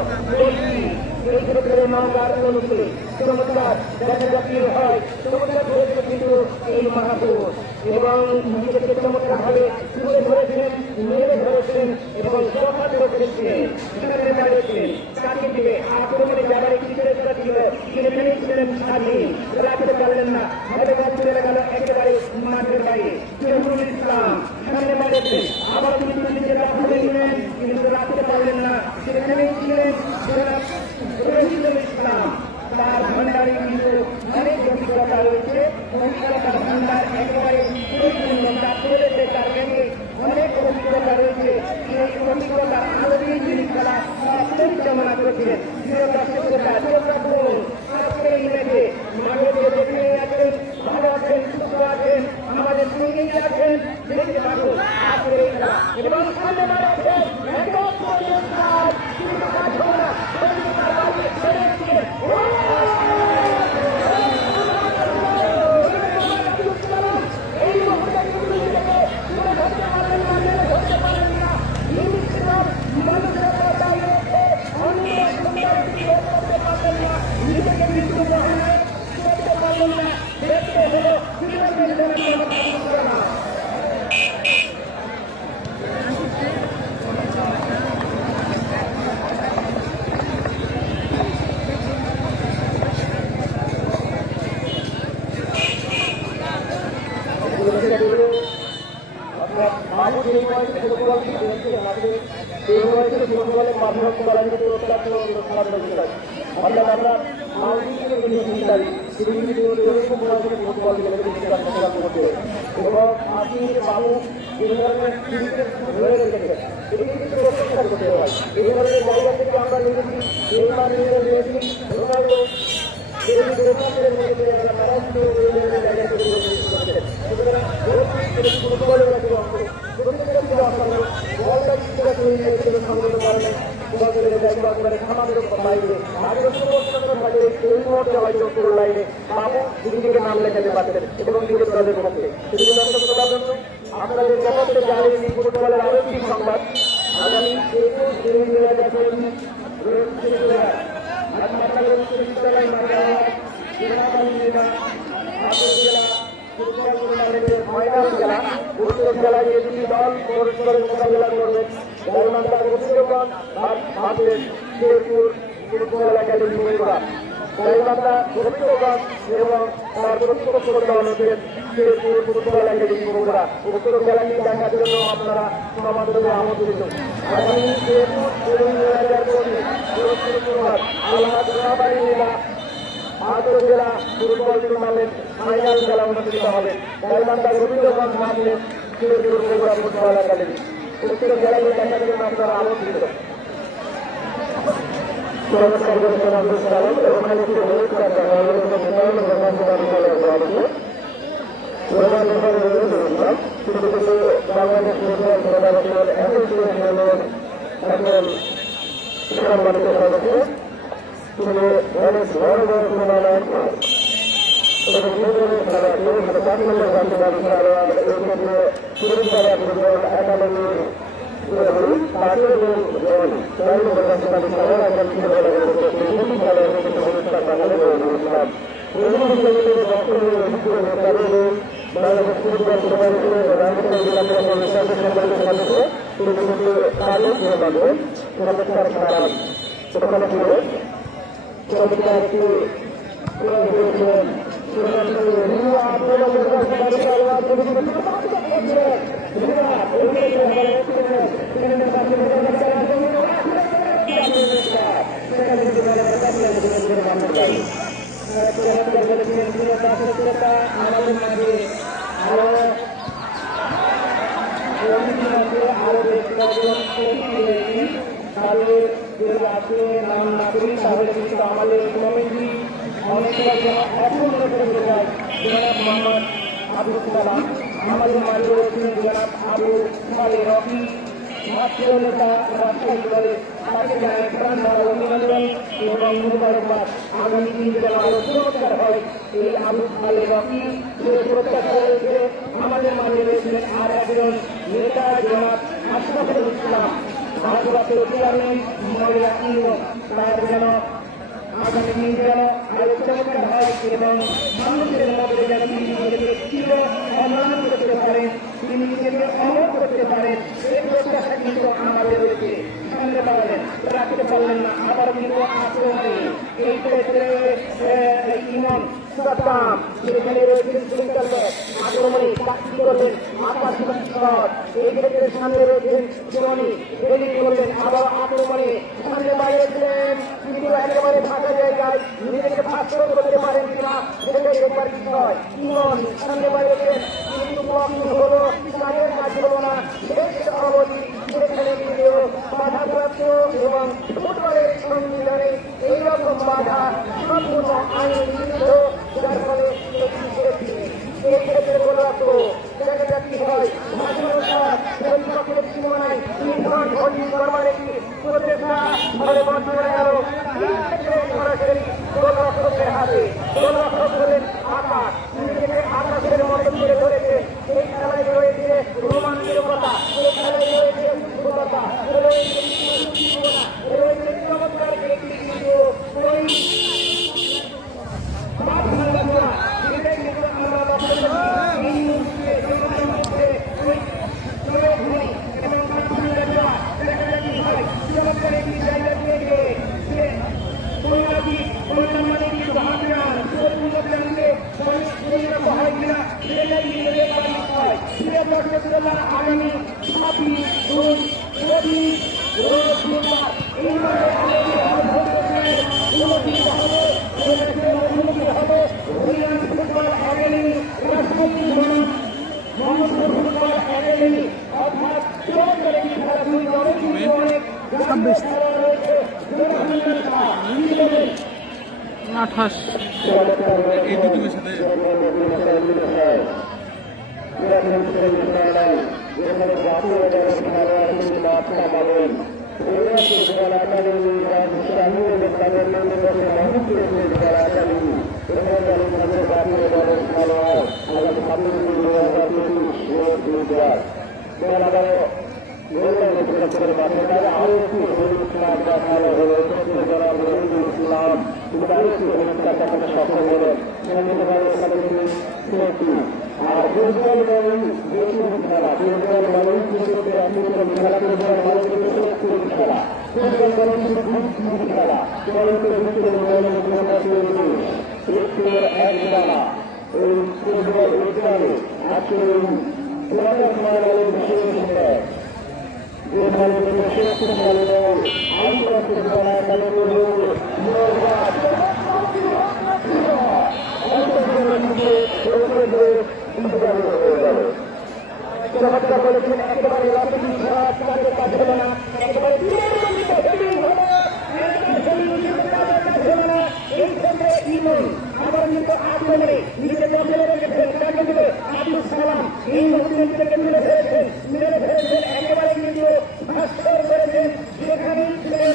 এই ক্ষেত্রে নৌকার অনুকূলে চমৎকার দেখা যাচ্ছে হয় চমৎকার ধরেছে কিন্তু এই মাহাপুর এবং নিজেকে চমৎকার ভাবে তুলে ধরেছিলেন, মেরে ধরেছিলেন এবং সমাজ করেছিলেন সেখানে দাঁড়িয়েছিলেন কাটিয়ে দিবে আক্রমণে যারা ক্রিকেটের ছিল সেখানেই ছিলেন স্বাধীন, রাখতে পারলেন না, হাতে বল চলে গেল একেবারে মাঠের বাইরে। জহুরুল ইসলাম সামনে দাঁড়িয়েছেন, আবার তিনি নিজের রাখতে দিলেন কিন্তু রাখতে পারলেন না, সেখানেই ছিলেন জহুরুল ইসলাম। তার ভান্ডারে কিন্তু অনেক অভিজ্ঞতা রয়েছে, অভিজ্ঞতার ভান্ডার একেবারে পরিপূর্ণ, তা চলেছে তার ব্যাগে অনেক অভিজ্ঞতা রয়েছে। সেই অভিজ্ঞতা আরো তিনি খেলা পরিচালনা করেছিলেন। আজকের এই ম্যাচে মাঠে দেখে আছেন, ভালো আছেন, সুস্থ আছেন, আমাদের সঙ্গেই আছেন, দেখতে পাবো আজকের এই খেলা এবং সামনে মারাচ্ছেন একদম নাম লেখাতে পারতেন এবং নিজের দলের পক্ষে আপনাদের জগতে জানিয়ে ফুটবলের আরো একটি সংবাদ আগামী 21 খেলা উত্তর খেলায় যে দুটি দল পরস্পরের মোকাবিলা করবে গাইবান্ধা রবীন্দ্রগঞ্জ আর ভাবলেন শেরপুর ফুটবল একাডেমি পরিবার। গাইবান্ধা রবীন্দ্রগঞ্জ এবং তার প্রতিপক্ষ দল হচ্ছেন শেরপুর ফুটবল একাডেমি বগুড়া। উত্তর খেলাটি দেখার জন্য আপনারা সমাদরে আমন্ত্রিত। আগামী শেরপুর জেলা ফুটবল টুর্নামেন্ট ফাইনাল খেলা অনুষ্ঠিত হবে গাইবান্ধা রবীন্দ্রগঞ্জ মাঠে শেরপুর বগুড়া ফুটবল একাডেমি। উত্তর জেলাগুলো দেখার জন্য আপনারা আমন্ত্রিত। নমস্কার দর্শক, আব্দুল সালাম ওখানে বাংলাদেশ ফুটবল ফেডারেশনের অ্যাসোসিয়েশনের একজন সম্মানিত সদস্য তিনি অনেক বড় বড় টুর্নামেন্ট এবং বিভিন্ন খেলাকে পাঁচ নম্বর রাষ্ট্রবাদী খেলোয়াড় এক্ষেত্রে পুরস্কার ফুটবল একাডেমির তাকে এবং ছয় নম্বর রাষ্ট্রবাদী খেলোয়াড় এখন ফুটবলের খেলোয়াড় পুরস্কার বাঙালি অনুষ্ঠান বাংলাদেশ ফুটবল ফেডারেশনের রাজশাহী জেলা পরিষদের সম্মানিত সদস্য তিনি কিন্তু তাদের চমৎকার খেলা সেখানে ছিল চমৎকার একটি আমাদের মাঝে আরো আরো বেশ কয়েকজন তাদের আছে নাম না করি তাহলে কিন্তু আমাদের কমিটি অনেক এখন মনে করতে চাই জনাব মোহাম্মদ আবুল কালাম আমাদের মাঝে রয়েছেন জনাব আবু সালে রফি জাতীয় নেতা রাজশাহী দলের তাকে জানাই প্রাণ ভরা অভিনন্দন এবং মুবারকবাদ আগামী দিন যেন আরো চমৎকার হয় এই আবু সালে রফি যে প্রত্যাশা রয়েছে আমাদের মাঝে রয়েছেন আর একজন নেতা জনাব আশরাফুল ইসলাম ভারতবর্ষের চেয়ারম্যান মহিলা ইউনিয়ন তার যেন আগামী দিন যেন আরো চমৎকার হয় এবং মানুষের মধ্যে যেন তিনি নিজেকে চির অম্লান করতে পারেন তিনি নিজেকে অমর করতে পারেন এই প্রত্যাশা কিন্তু আমাদের রয়েছে সামনে পারলেন রাখতে পারলেন না আবার কিন্তু আক্রমণে এই ক্ষেত্রে ইমন সাদ্দাম সেখানে রয়েছেন শ্রীকান্তের আক্রমণে চাকরি করলেন আকাশ এই ক্ষেত্রে সামনে রয়েছেন জীবনী এদিক করলেন আবার আক্রমণে সামনে বাইরে ছিলেন কিন্তু একেবারে ফাঁকা জায়গায় নিজেকে ভাস্কর করতে পারেন কিনা সেটাই একবার বিষয় ইমন সামনে বাইরে ছিলেন কিন্তু ব্লকিং হলো তাদের কাজ হলো না শেষ অবধি সেখানে কিন্তু বাধাপ্রাপ্ত এবং ফুটবলের সংবিধানে এইরকম বাধা সম্পূর্ণ আইন বিরুদ্ধ যার ফলে এই ক্ষেত্রে বলে রাখবো জায়গাটা কি হয় স্বাধীনতা পরিপক্ষের সীমানায় নির্ধারণ ঘটি করবার একটি প্রচেষ্টা ফলে বন্ধ হয়ে গেল সরাসরি গোলরক্ষকের হাতে গোলরক্ষক হলেন আকাশ নিজেকে আকাশের মতো করে ধরেছে এই খেলায় রয়েছে রোমাঞ্চের কথা এই খেলায় রয়েছে সুন্দরতা রয়েছে চমৎকার একটি ভিডিও আঠাশ এই দুটোর সাথে চমৎকার বলেছেন একেবারে আবার কিন্তু আক্রমণে নিজেকে আব্দুল সালাম এই মুহূর্তে তুলে ফেলেছেন একেবারে কিন্তু ভাস্কর করেছেন সেখানেই ছিলেন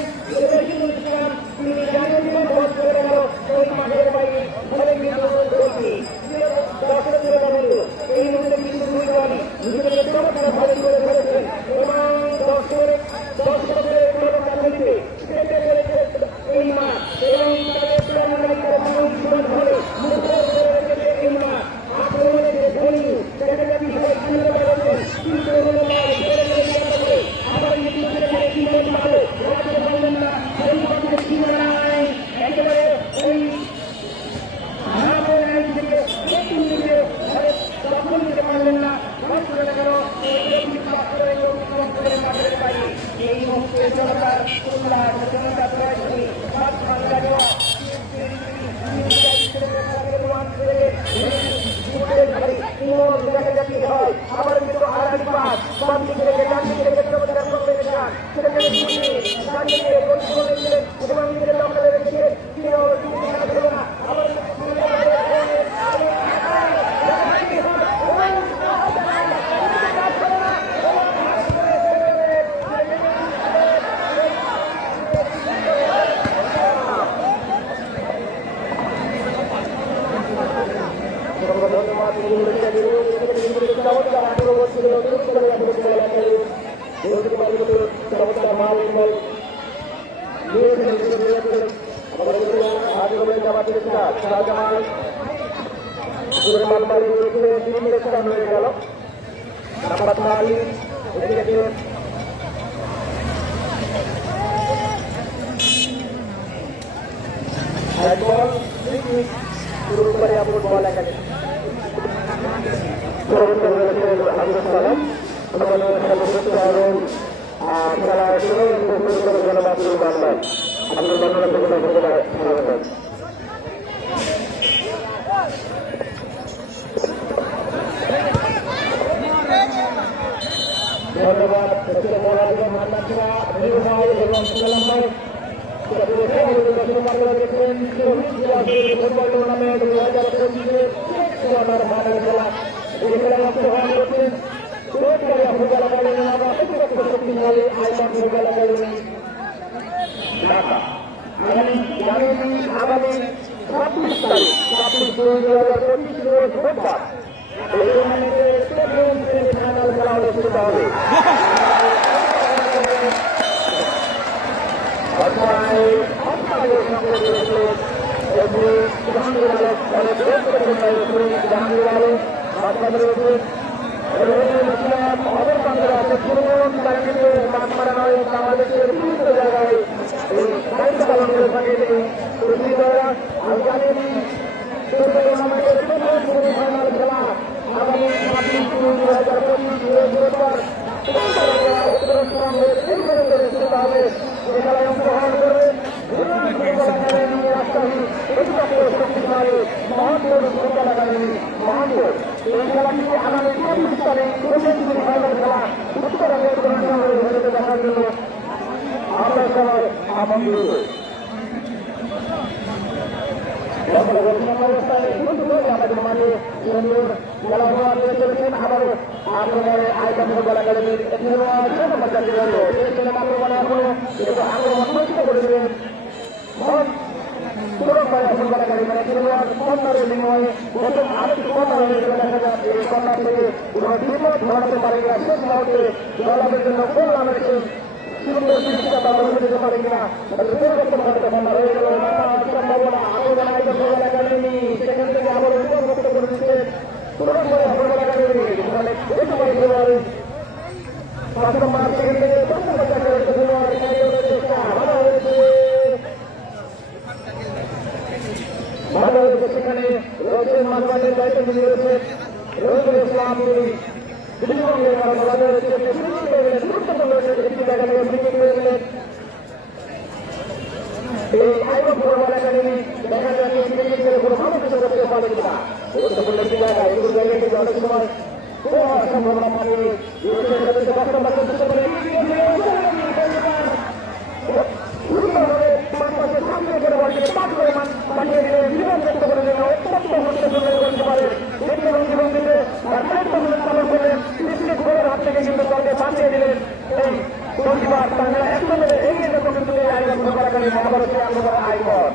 এই মুহূর্তে জনতার উল্লাস জনতার প্রয়াসী মাঠ ভাঙ্গা দেওয়া আবার কিন্তু আড়াই পাঁচ বাম দিকে রেখে ডান দিকে রেখে চমৎকার কম্বিনেশন সেখানে ডান দিকে গোল দিলেন এবং দিকে লম্বা রেখে আবার ধন্যবাদ ফুটবল টুর্নামেন্ট 2025 আগামী 26 তারিখ 26/2/2025 রোববার এই টুর্নামেন্টের সেমিফাইনাল খেলা অনুষ্ঠিত হবে। বাংলাদেশের বিভিন্ন জায়গায় দায়িত্ব পালন করে থাকে সেমিফাইনাল খেলা আগামী 26/2/2025 হবে। এই খেলায় অংশগ্রহণ করবে শক্তিশালী মোহাম্মদ ফুটবল একাডেমি মোহাম্মদ। এই খেলাটি আগামী 24 তারিখ সেমিফাইনাল খেলা উত্তরবঙ্গের দেখার জন্য আমরা সবাই আমন্ত্রিত। আমাদের মাঝে সুন্দর খেলাধুলা নিয়ে চলেছেন আবারও আপনাদের আইকন ফুটবল একাডেমির আক্রমণ এখনো কিন্তু আক্রমণ প্রস্তুত করে দেবেন ফুটবল একাডেমি মানে কর্নারের বিনিময়ে প্রথম আরেকটি কর্নার দেখা যাচ্ছে এই কর্নার থেকে কোনো বিপদ ঘটাতে পারে কিনা শেষ মুহূর্তে দলের জন্য গোল নামেছে সুন্দর দৃষ্টিটা ব্যবহার করতে পারে কিনা পরিবর্তন করতে কর্নার হয়ে গেল সম্ভাবনা আবেদন আইকন ফুটবল একাডেমি সেখান থেকে আবার বিপদমুক্ত করে দিচ্ছে ফুটবল একাডেমি প্রথম মাস সেখান থেকে ভালো হয়েছে। সেখানে রয়েছেন মাঝমাঠের দায়িত্ব নিয়ে রয়েছে রহিদুল ইসলাম দিল্লিবঙ্গের গুরুত্বপূর্ণ একটি জায়গা থেকে ক্রিকেট হয়ে গেলেন। এই আইকন ফুটবল একাডেমি দেখা যাচ্ছে ক্রিকেট খেলে কোনো ভালো কিছু করতে পারে কিনা গুরুত্বপূর্ণ একটি জায়গা এগুলো জায়গা থেকে অনেক সময় সম্ভাবনা পাবে সামনে করে বলছে পাঠিয়ে দিলে জীবন ব্যক্ত করে দিলেন অত্যন্ত গুরুত্বপূর্ণ করতে পারে জীবনকে তার দায়িত্ব পালন করলেন গোলের হাত থেকে কিন্তু দলকে বাঁচিয়ে দিলেন। এই গোলকিপার তারা একদম এগিয়ে যখন কিন্তু এই আইকন করাকালী মহাভারতের আক্রমণ আইকন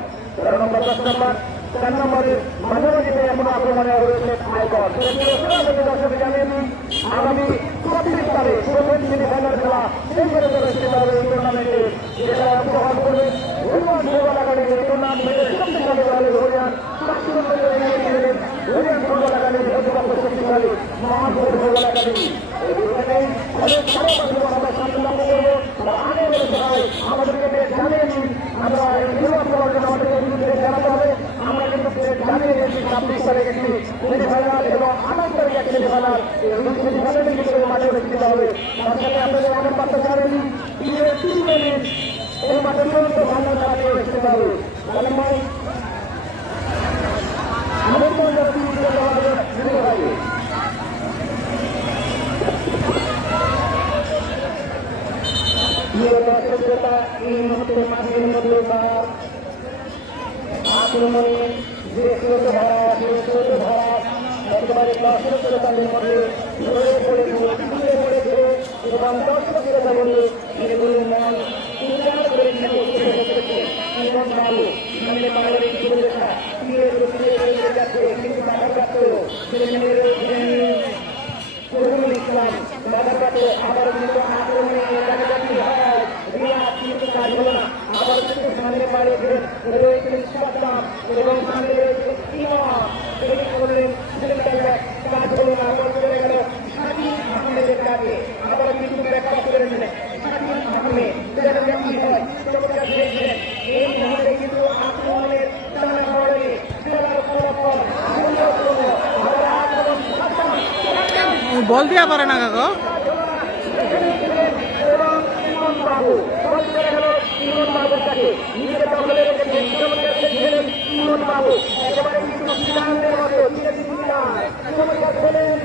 10 নম্বর 4 নম্বরের মাঝামাঝি এখনো আক্রমণে রয়েছে আইকন। দর্শক জানেন আগামী 26 তারিখ প্রথম সেমিফাইনাল খেলা সেই করে অনুষ্ঠিত হবে এই টুর্নামেন্টে যেটা অংশগ্রহণ করবে ফুটবল একাডেমি। এই টুর্নামেন্টের শক্তিশালী দলের হরিয়ান ফুটবল একাডেমি অধিকাংশ শক্তিশালী মহাপুর ফুটবল একাডেমি। আমাদেরকে জানেন আমরা আমাদেরকে জানাতে হবে। আমরা কিন্তু জানিয়ে দিয়েছি 26 তারিখ একটি সেমিফাইনাল এবং 28 তারিখ একটি সেমিফাইনাল মাঠে অনুষ্ঠিত হবে। তার সাথে আপনাদের এমন বার্তা জানেন টিমের শুরু করেন এই মাঠে চূড়ান্ত ভালো চালিয়ে আসতে পারে এই মুহূর্তে মাঠের মধ্যে আক্রমণে যে স্রোত ধারা একেবারে দর্শকদের মধ্যে ঘুরে পড়েছে এবং দর্শকের মধ্যে এগুলো মন উদ্ধার করে জীবন বাবু সামনে পাহাড়ের কিছু লেখা কিন্তু বাধা প্রাপ্ত ইসলাম বাধা প্রাপ্ত আবার কিন্তু আক্রমণে হয় কিন্তু কাজ হলো না আবার কিন্তু সামনে পাড়ে রয়েছেন সাদ্দাম এবং সামনে রয়েছে কাজ হলো না আবার চলে গেল শাকিল আহমেদের কাজে আবার কিন্তু ব্যাখ্যা করেছিলেন শাকিল আহমেদ কি হয় চমৎকার দিয়েছিলেন এই মুহূর্তে কিন্তু আক্রমণের টানা পড়ে খেলার ফলাফল বল দিয়া পারে না কাকা বাবুর কাছে নিজের দখলে রেখেছেন চমৎকার খেলেছিলেন ইমন বাবু একেবারে কিন্তু বিধানের মতো চমৎকার খেলেন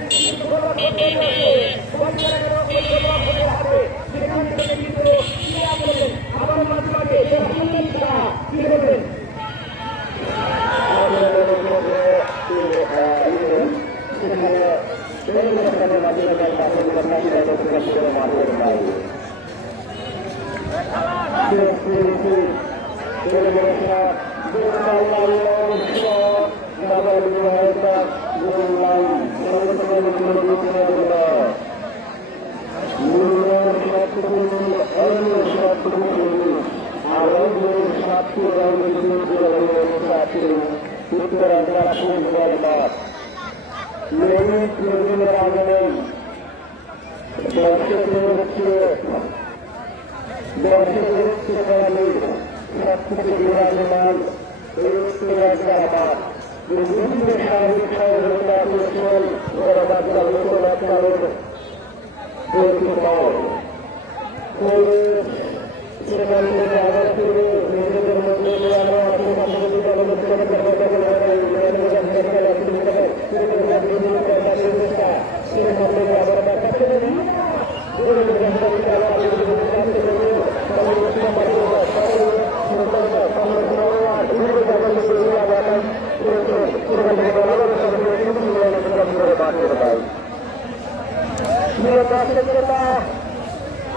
আবার মাঝে মাঝে কি বলবেন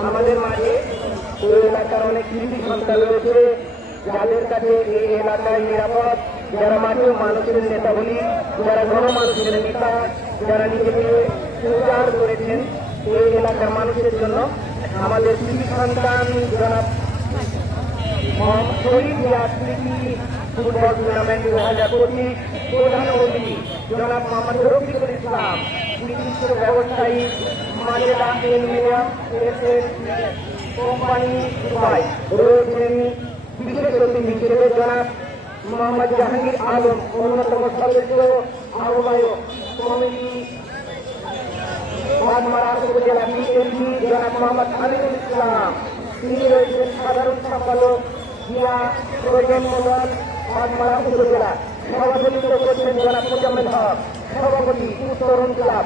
আমাদের মাঝে পুরো এলাকার অনেক কৃষি সন্তান রয়েছে যাদের কাছে এই এলাকায় নিরাপদ যারা মাঠে মানুষের নেতা বলি যারা গণমানুষের নেতা যারা নিজেকে উজাড় করেছেন এই এলাকার মানুষের জন্য আমাদের কৃষি সন্তান যারা শহীদ ফুটবল টুর্নামেন্ট 2025 প্রধান অতিথি জনাব মোহাম্মদ রফিকুল ইসলাম বিশিষ্ট ব্যবসায়ী মাজেদা অ্যালুমিনিয়াম কোম্পানি দুবাই রয়েছেন বিশেষ অতিথি হিসেবে জনাব মোহাম্মদ জাহাঙ্গীর আলম অন্যতম সদস্য আহ্বায়ক কমিটি বাগমারা উপজেলা বিএনপি জনাব মোহাম্মদ আমিনুল ইসলাম তিনি রয়েছেন সাধারণ সম্পাদক জিয়া প্রয়োজন মোদন বাগমারা উপজেলা সভাপতিত্ব করছেন জনাব মোজাম্মেল হক সভাপতি উত্তরণ ক্লাব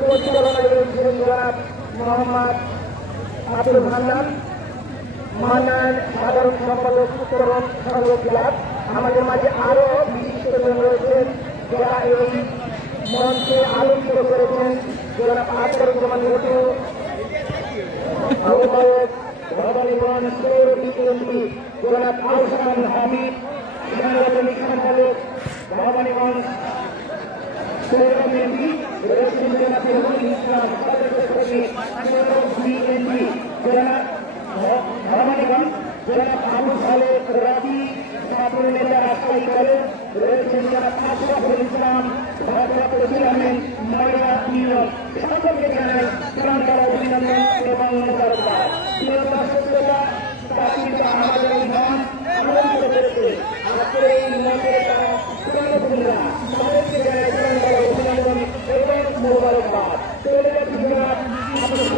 পরিচালনায় রয়েছেন জনাব মোহাম্মদ আব্দুল হান্নান মান্নান সাধারণ সম্পাদক উত্তরণ সংঘ ক্লাব আমাদের মাঝে আরো বিশিষ্টজন রয়েছেন যারা এই মঞ্চে আলোচিত করেছেন জনাব আখতারুজ্জামান মটু আহ্বায়ক ভবানীগঞ্জ পৌর বিএনপি জনাব আহসান হামিদ সাংগঠনিক সম্পাদক ভবানীগঞ্জ পৌর বিএনপি রয়েছেন জনাব রফিকুল ইসলাম বিএনপি জনাব ভবানীগঞ্জ জনাব আবু সালেহ রাবি ছাত্র নেতা রাজশাহী কলেজ রয়েছেন জনাব আশরাফুল ইসলাম ভারপ্রাপ্ত চেয়ারম্যান মহিলা ইউনিয়ন সকলকে জানাই প্রাণকর অভিনন্দন এবং মোবারকবাদ আমাদের এই মন আনন্দিত করেছে আজকের এই মঞ্চের তারা পুরোপুরিরা তাদেরকে জানাই প্রাণকর অভিনন্দন এবং মোবারকবাদ চলে যাচ্ছি জনাব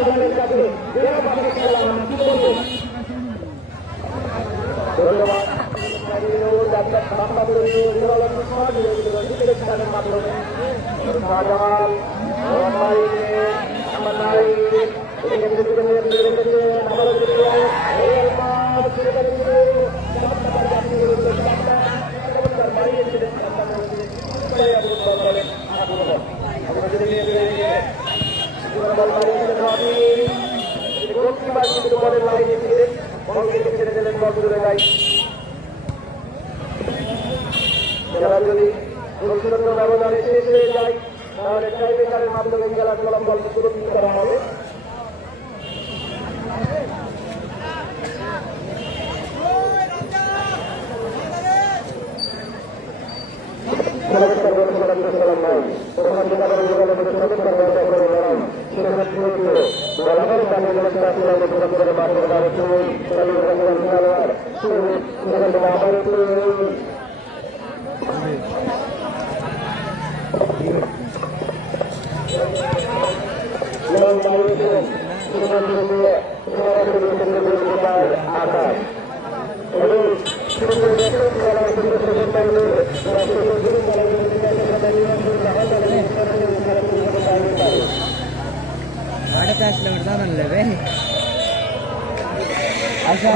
দলের কাছে বিরাটভাবে খেলা কি বলবেন? ধন্যবাদ। খেলা যদি গুরুত্বপূর্ণ ব্যবধানে শেষ হয়ে যায় তাহলে টাইব্রেকারের মাধ্যমে খেলার ফলাফল সুরক্ষিত করা হবে। আকাশ মাঠে আসলে দাঁড়ান নেবে আচ্ছা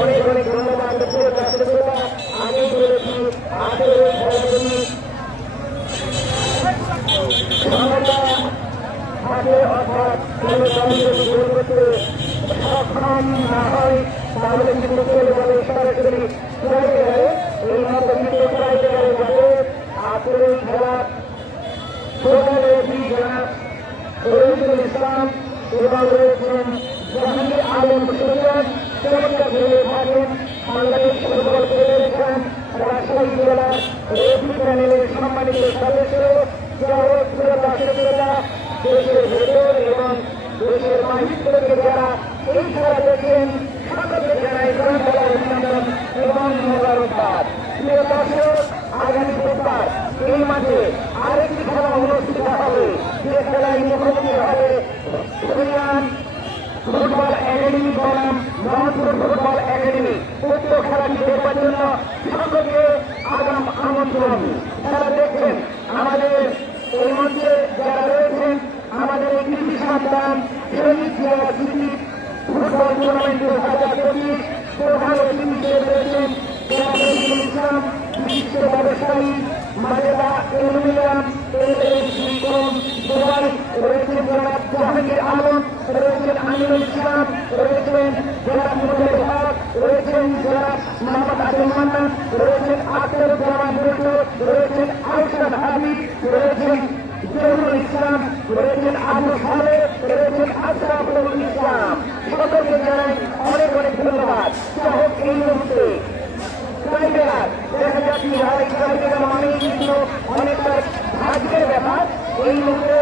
অনেক ধন্যবাদ। আমি বলেছি অর্থাৎ সক্ষম না হয় তাহলে কিন্তু বলে সরাসরি এই মতো কিন্তু যাতে আসলে খেলা রহিদুল ইসলাম এবং রয়েছেন জাহাঙ্গীর আলম সৈয়দ চমৎকার খেলে থাকেন বাংলাদেশ ফুটবল ফেডারেশন রাজশাহী জেলার রেফারি প্যানেলের সম্মানিত সদস্য দেশের ভেতর এবং দেশের বাহির থেকে যারা এই খেলা দেখেন সকলকে জানাই অভিনন্দন এবং মোবারকবাদ। প্রিয় দর্শক, আগামী বুধবার এই মাঠে আরেকটি খেলা অনুষ্ঠিত হবে, যে খেলায় মুখোমুখি হবে ইউনিয়ন ফুটবল একাডেমি বনাম মোহাম্মদপুর ফুটবল একাডেমি। উক্ত খেলাটি দেখবার জন্য সকলকে আগাম আমন্ত্রণ। যারা দেখছেন আমাদের এই মঞ্চে যারা রয়েছেন, আমাদের এই কৃষি সন্তান শহীদ জিয়া স্মৃতি ফুটবল টুর্নামেন্ট 2025 প্রধান অতিথি হিসেবে রয়েছেন রহিদুল ইসলাম, বিশিষ্ট ব্যবসায়ী, মাজেদা অ্যালুমিনিয়াম দুবাই, রয়েছেন জনাব জাহাঙ্গীর আলম, রয়েছেন আমিনুল ইসলাম, রয়েছেন জনাব মুজাহিদ হক, রয়েছেন জনাব মোহাম্মদ আজম মান্নান, রয়েছেন আখতারুজ্জামান বুল্টু, রয়েছেন আহসান হাবিব, রয়েছেন জহুরুল ইসলাম, রয়েছেন আবু সালে, রয়েছেন আশরাফুল ইসলাম। সকলকে জানাই অনেক অনেক ধন্যবাদ। হোক এই মুহূর্তে দেখা যাচ্ছে মানেই কিন্তু অনেকটা ভাগ্যের ব্যাপার। এই মুহূর্তে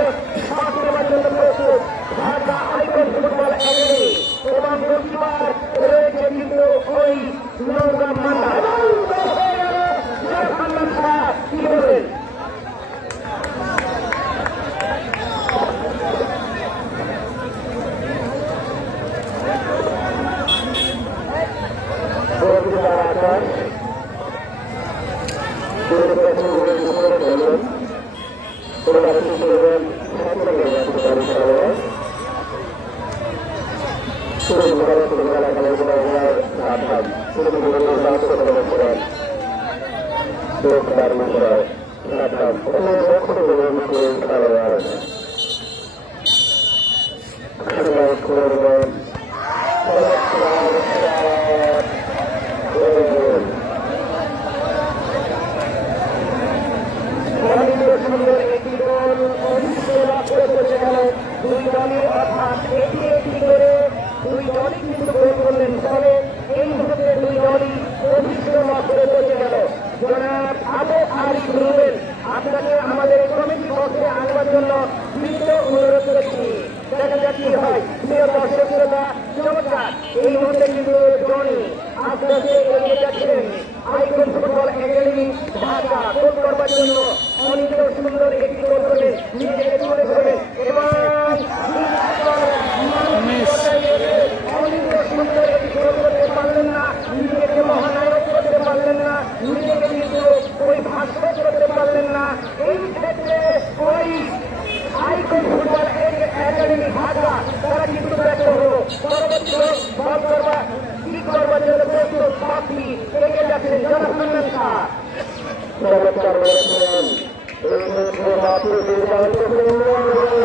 সব দেওয়ার জন্য প্রস্তুত ঢাকা আইকন ফুটবল একাডেমি এবং প্রতিবার রয়েছে কিন্তু ওই নৌকা মান্না কি বলবেন? দলই অর্থাৎ এটি একটি করে দুই দলই কিন্তু গোল করলেন। ফলে এই মুহূর্তে দুই দলই অভিষ্ট করে চলে গেল। জনাব আবু আলী রুবেল, আপনাকে আমাদের কমিটি পক্ষে আনবার জন্য বিনীত অনুরোধ করছি। দেখা যাক কি হয়। প্রিয় দর্শক শ্রোতা, চমৎকার এই মুহূর্তে কিন্তু জনি আপনাকে এগিয়ে যাচ্ছেন। আইকন ফুটবল একাডেমি ঢাকা গোল করবার জন্য অনেক সুন্দর একটি গোল করলেন, নিজেকে তুলে ধরবেন এবং অনেক সুন্দর একটি গোল করতে পারলেন না, নিজেকে মহানায়ক করতে পারলেন না, নিজেকে কিন্তু ওই ভাষ্য করতে পারলেন না। এই ক্ষেত্রে ওই আইকন ফুটবল একাডেমি ঢাকা তারা কিন্তু ব্যর্থ হল। পরবর্তী বল করবার কি করবার জন্য প্রস্তুত পাখি এগিয়ে যাচ্ছেন জনসম্মান শাহ। চমৎকার বলেছিলেন এই মুহূর্তে মাত্র যার ফলে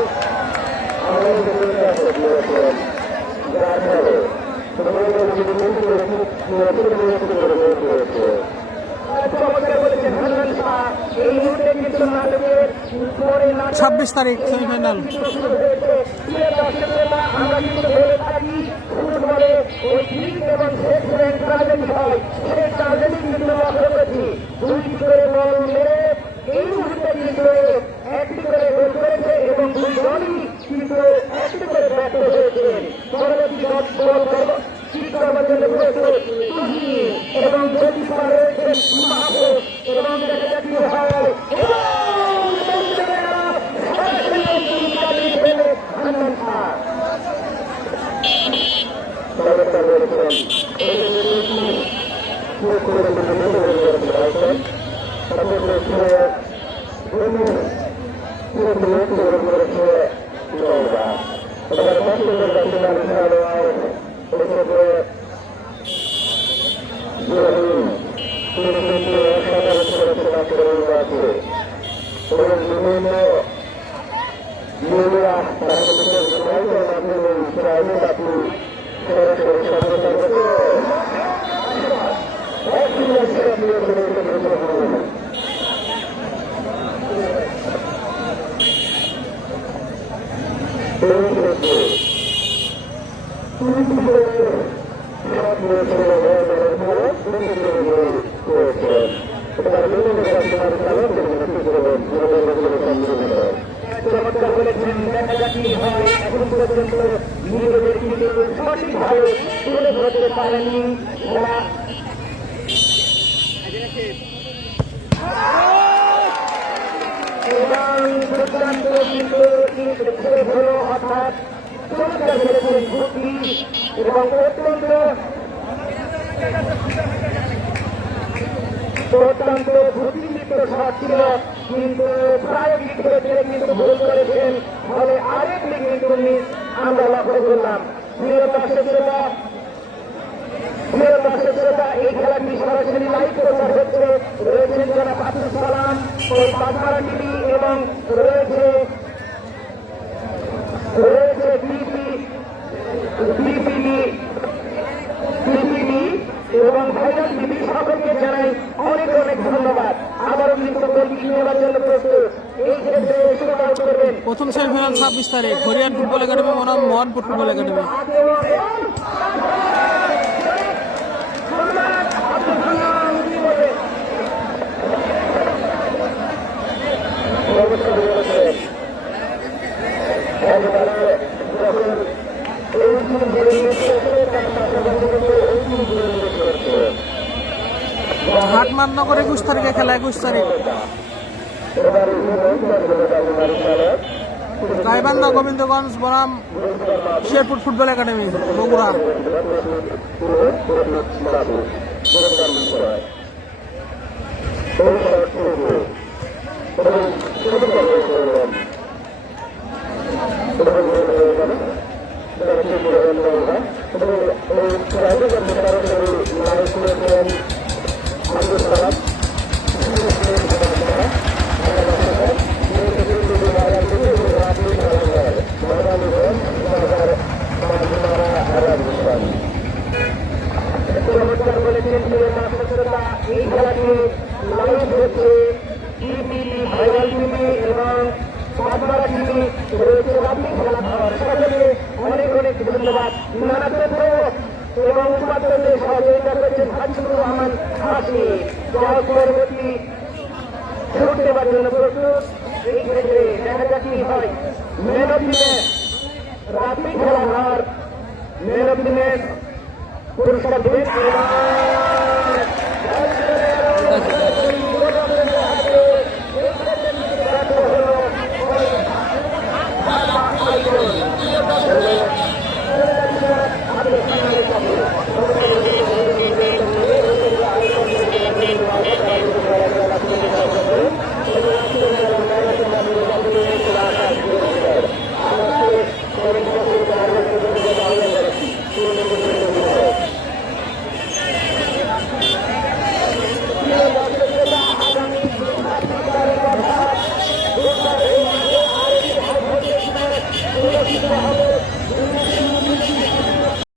চমৎকার বলেছেন হান্নান শাহ। এই মুহূর্তে কিন্তু নাটকের পরে 26 তারিখ সেমিফাইনাল। আমরা কিন্তু বলে থাকি ফুটবলে ওই ঠিক এবং শেষ ট্রাজেডি হয়, সেই ট্রাজেডি কিন্তু লক্ষ্য করেছি। দুইটি করে বল মেরে এই মুহূর্তে কিন্তু একটি করে গোল করেছে এবং দুই দলই কিন্তু একটি করে ব্যর্থ হয়েছে। পরবর্তী বল ঠিক করবার জন্য প্রস্তুত তুহিন এবং গোলকিপার রয়েছেন মাহফুজ এবং দেখা যাক কি হয়। হান্নান শাহ চমৎকার বলেছিলেন চমৎকার বলেছেন। দেখা যাক কি হয়। এখন পর্যন্ত নিজেদের কিন্তু সঠিকভাবে তুলে ধরতে পারেননি খেলা। এবং দুর্দান্ত কিন্তু হলো অর্থাৎ চমৎকার খেলেছেন ভুটি এবং অত্যন্ত ভুতিযুক্ত শট ছিল, কিন্তু প্রায়োগিক ক্ষেত্রে কিন্তু ভুল করেছেন। ফলে আরেকটি কিন্তু মিস আমরা লক্ষ্য করলাম। প্রিয় দর্শক শ্রোতা, এই খেলাটি সরাসরি লাইভ প্রচার হচ্ছে। রয়েছেন জনাব আব্দুল সালাম, ওই বাগমারা টিভি এবং রয়েছে বিপিবি এবং ভাইরাল টিভি। সকলকে জানাই অনেক অনেক ধন্যবাদ। আবারও কিন্তু গোলটি নেওয়ার জন্য প্রস্তুত। এই ক্ষেত্রে শুরু করবেন প্রথম সেমিফাইনাল 26 তারিখ হরিয়ান ফুটবল একাডেমি বনাম মোহনপুর ফুটবল একাডেমি। হাটমাননগর 21 তারিখে খেলা। 21 তারিখ গাইবান্ধা গোবিন্দগঞ্জ বনাম শেরপুর ফুটবল একাডেমি বগুড়া। চমৎকার বলেছেন এই খেলাটি লাইভ হচ্ছে ভাইরাল টিভি এবং বাগমারা টিভি রয়েছে। আপনি খেলা ধন্যবাদ নানা তথ্য এবং উপাত্তকে সহযোগিতা করেছেন হাসিবুর রহমান হাসি দল পরবর্তী ভোট দেওয়ার জন্য প্রস্তুত। এই ক্ষেত্রে দেখা যাক কি হয়। ম্যান অফ দি ম্যাচ রাত্রি খেলার ম্যান অফ দি ম্যাচ পুরস্কার দেবেন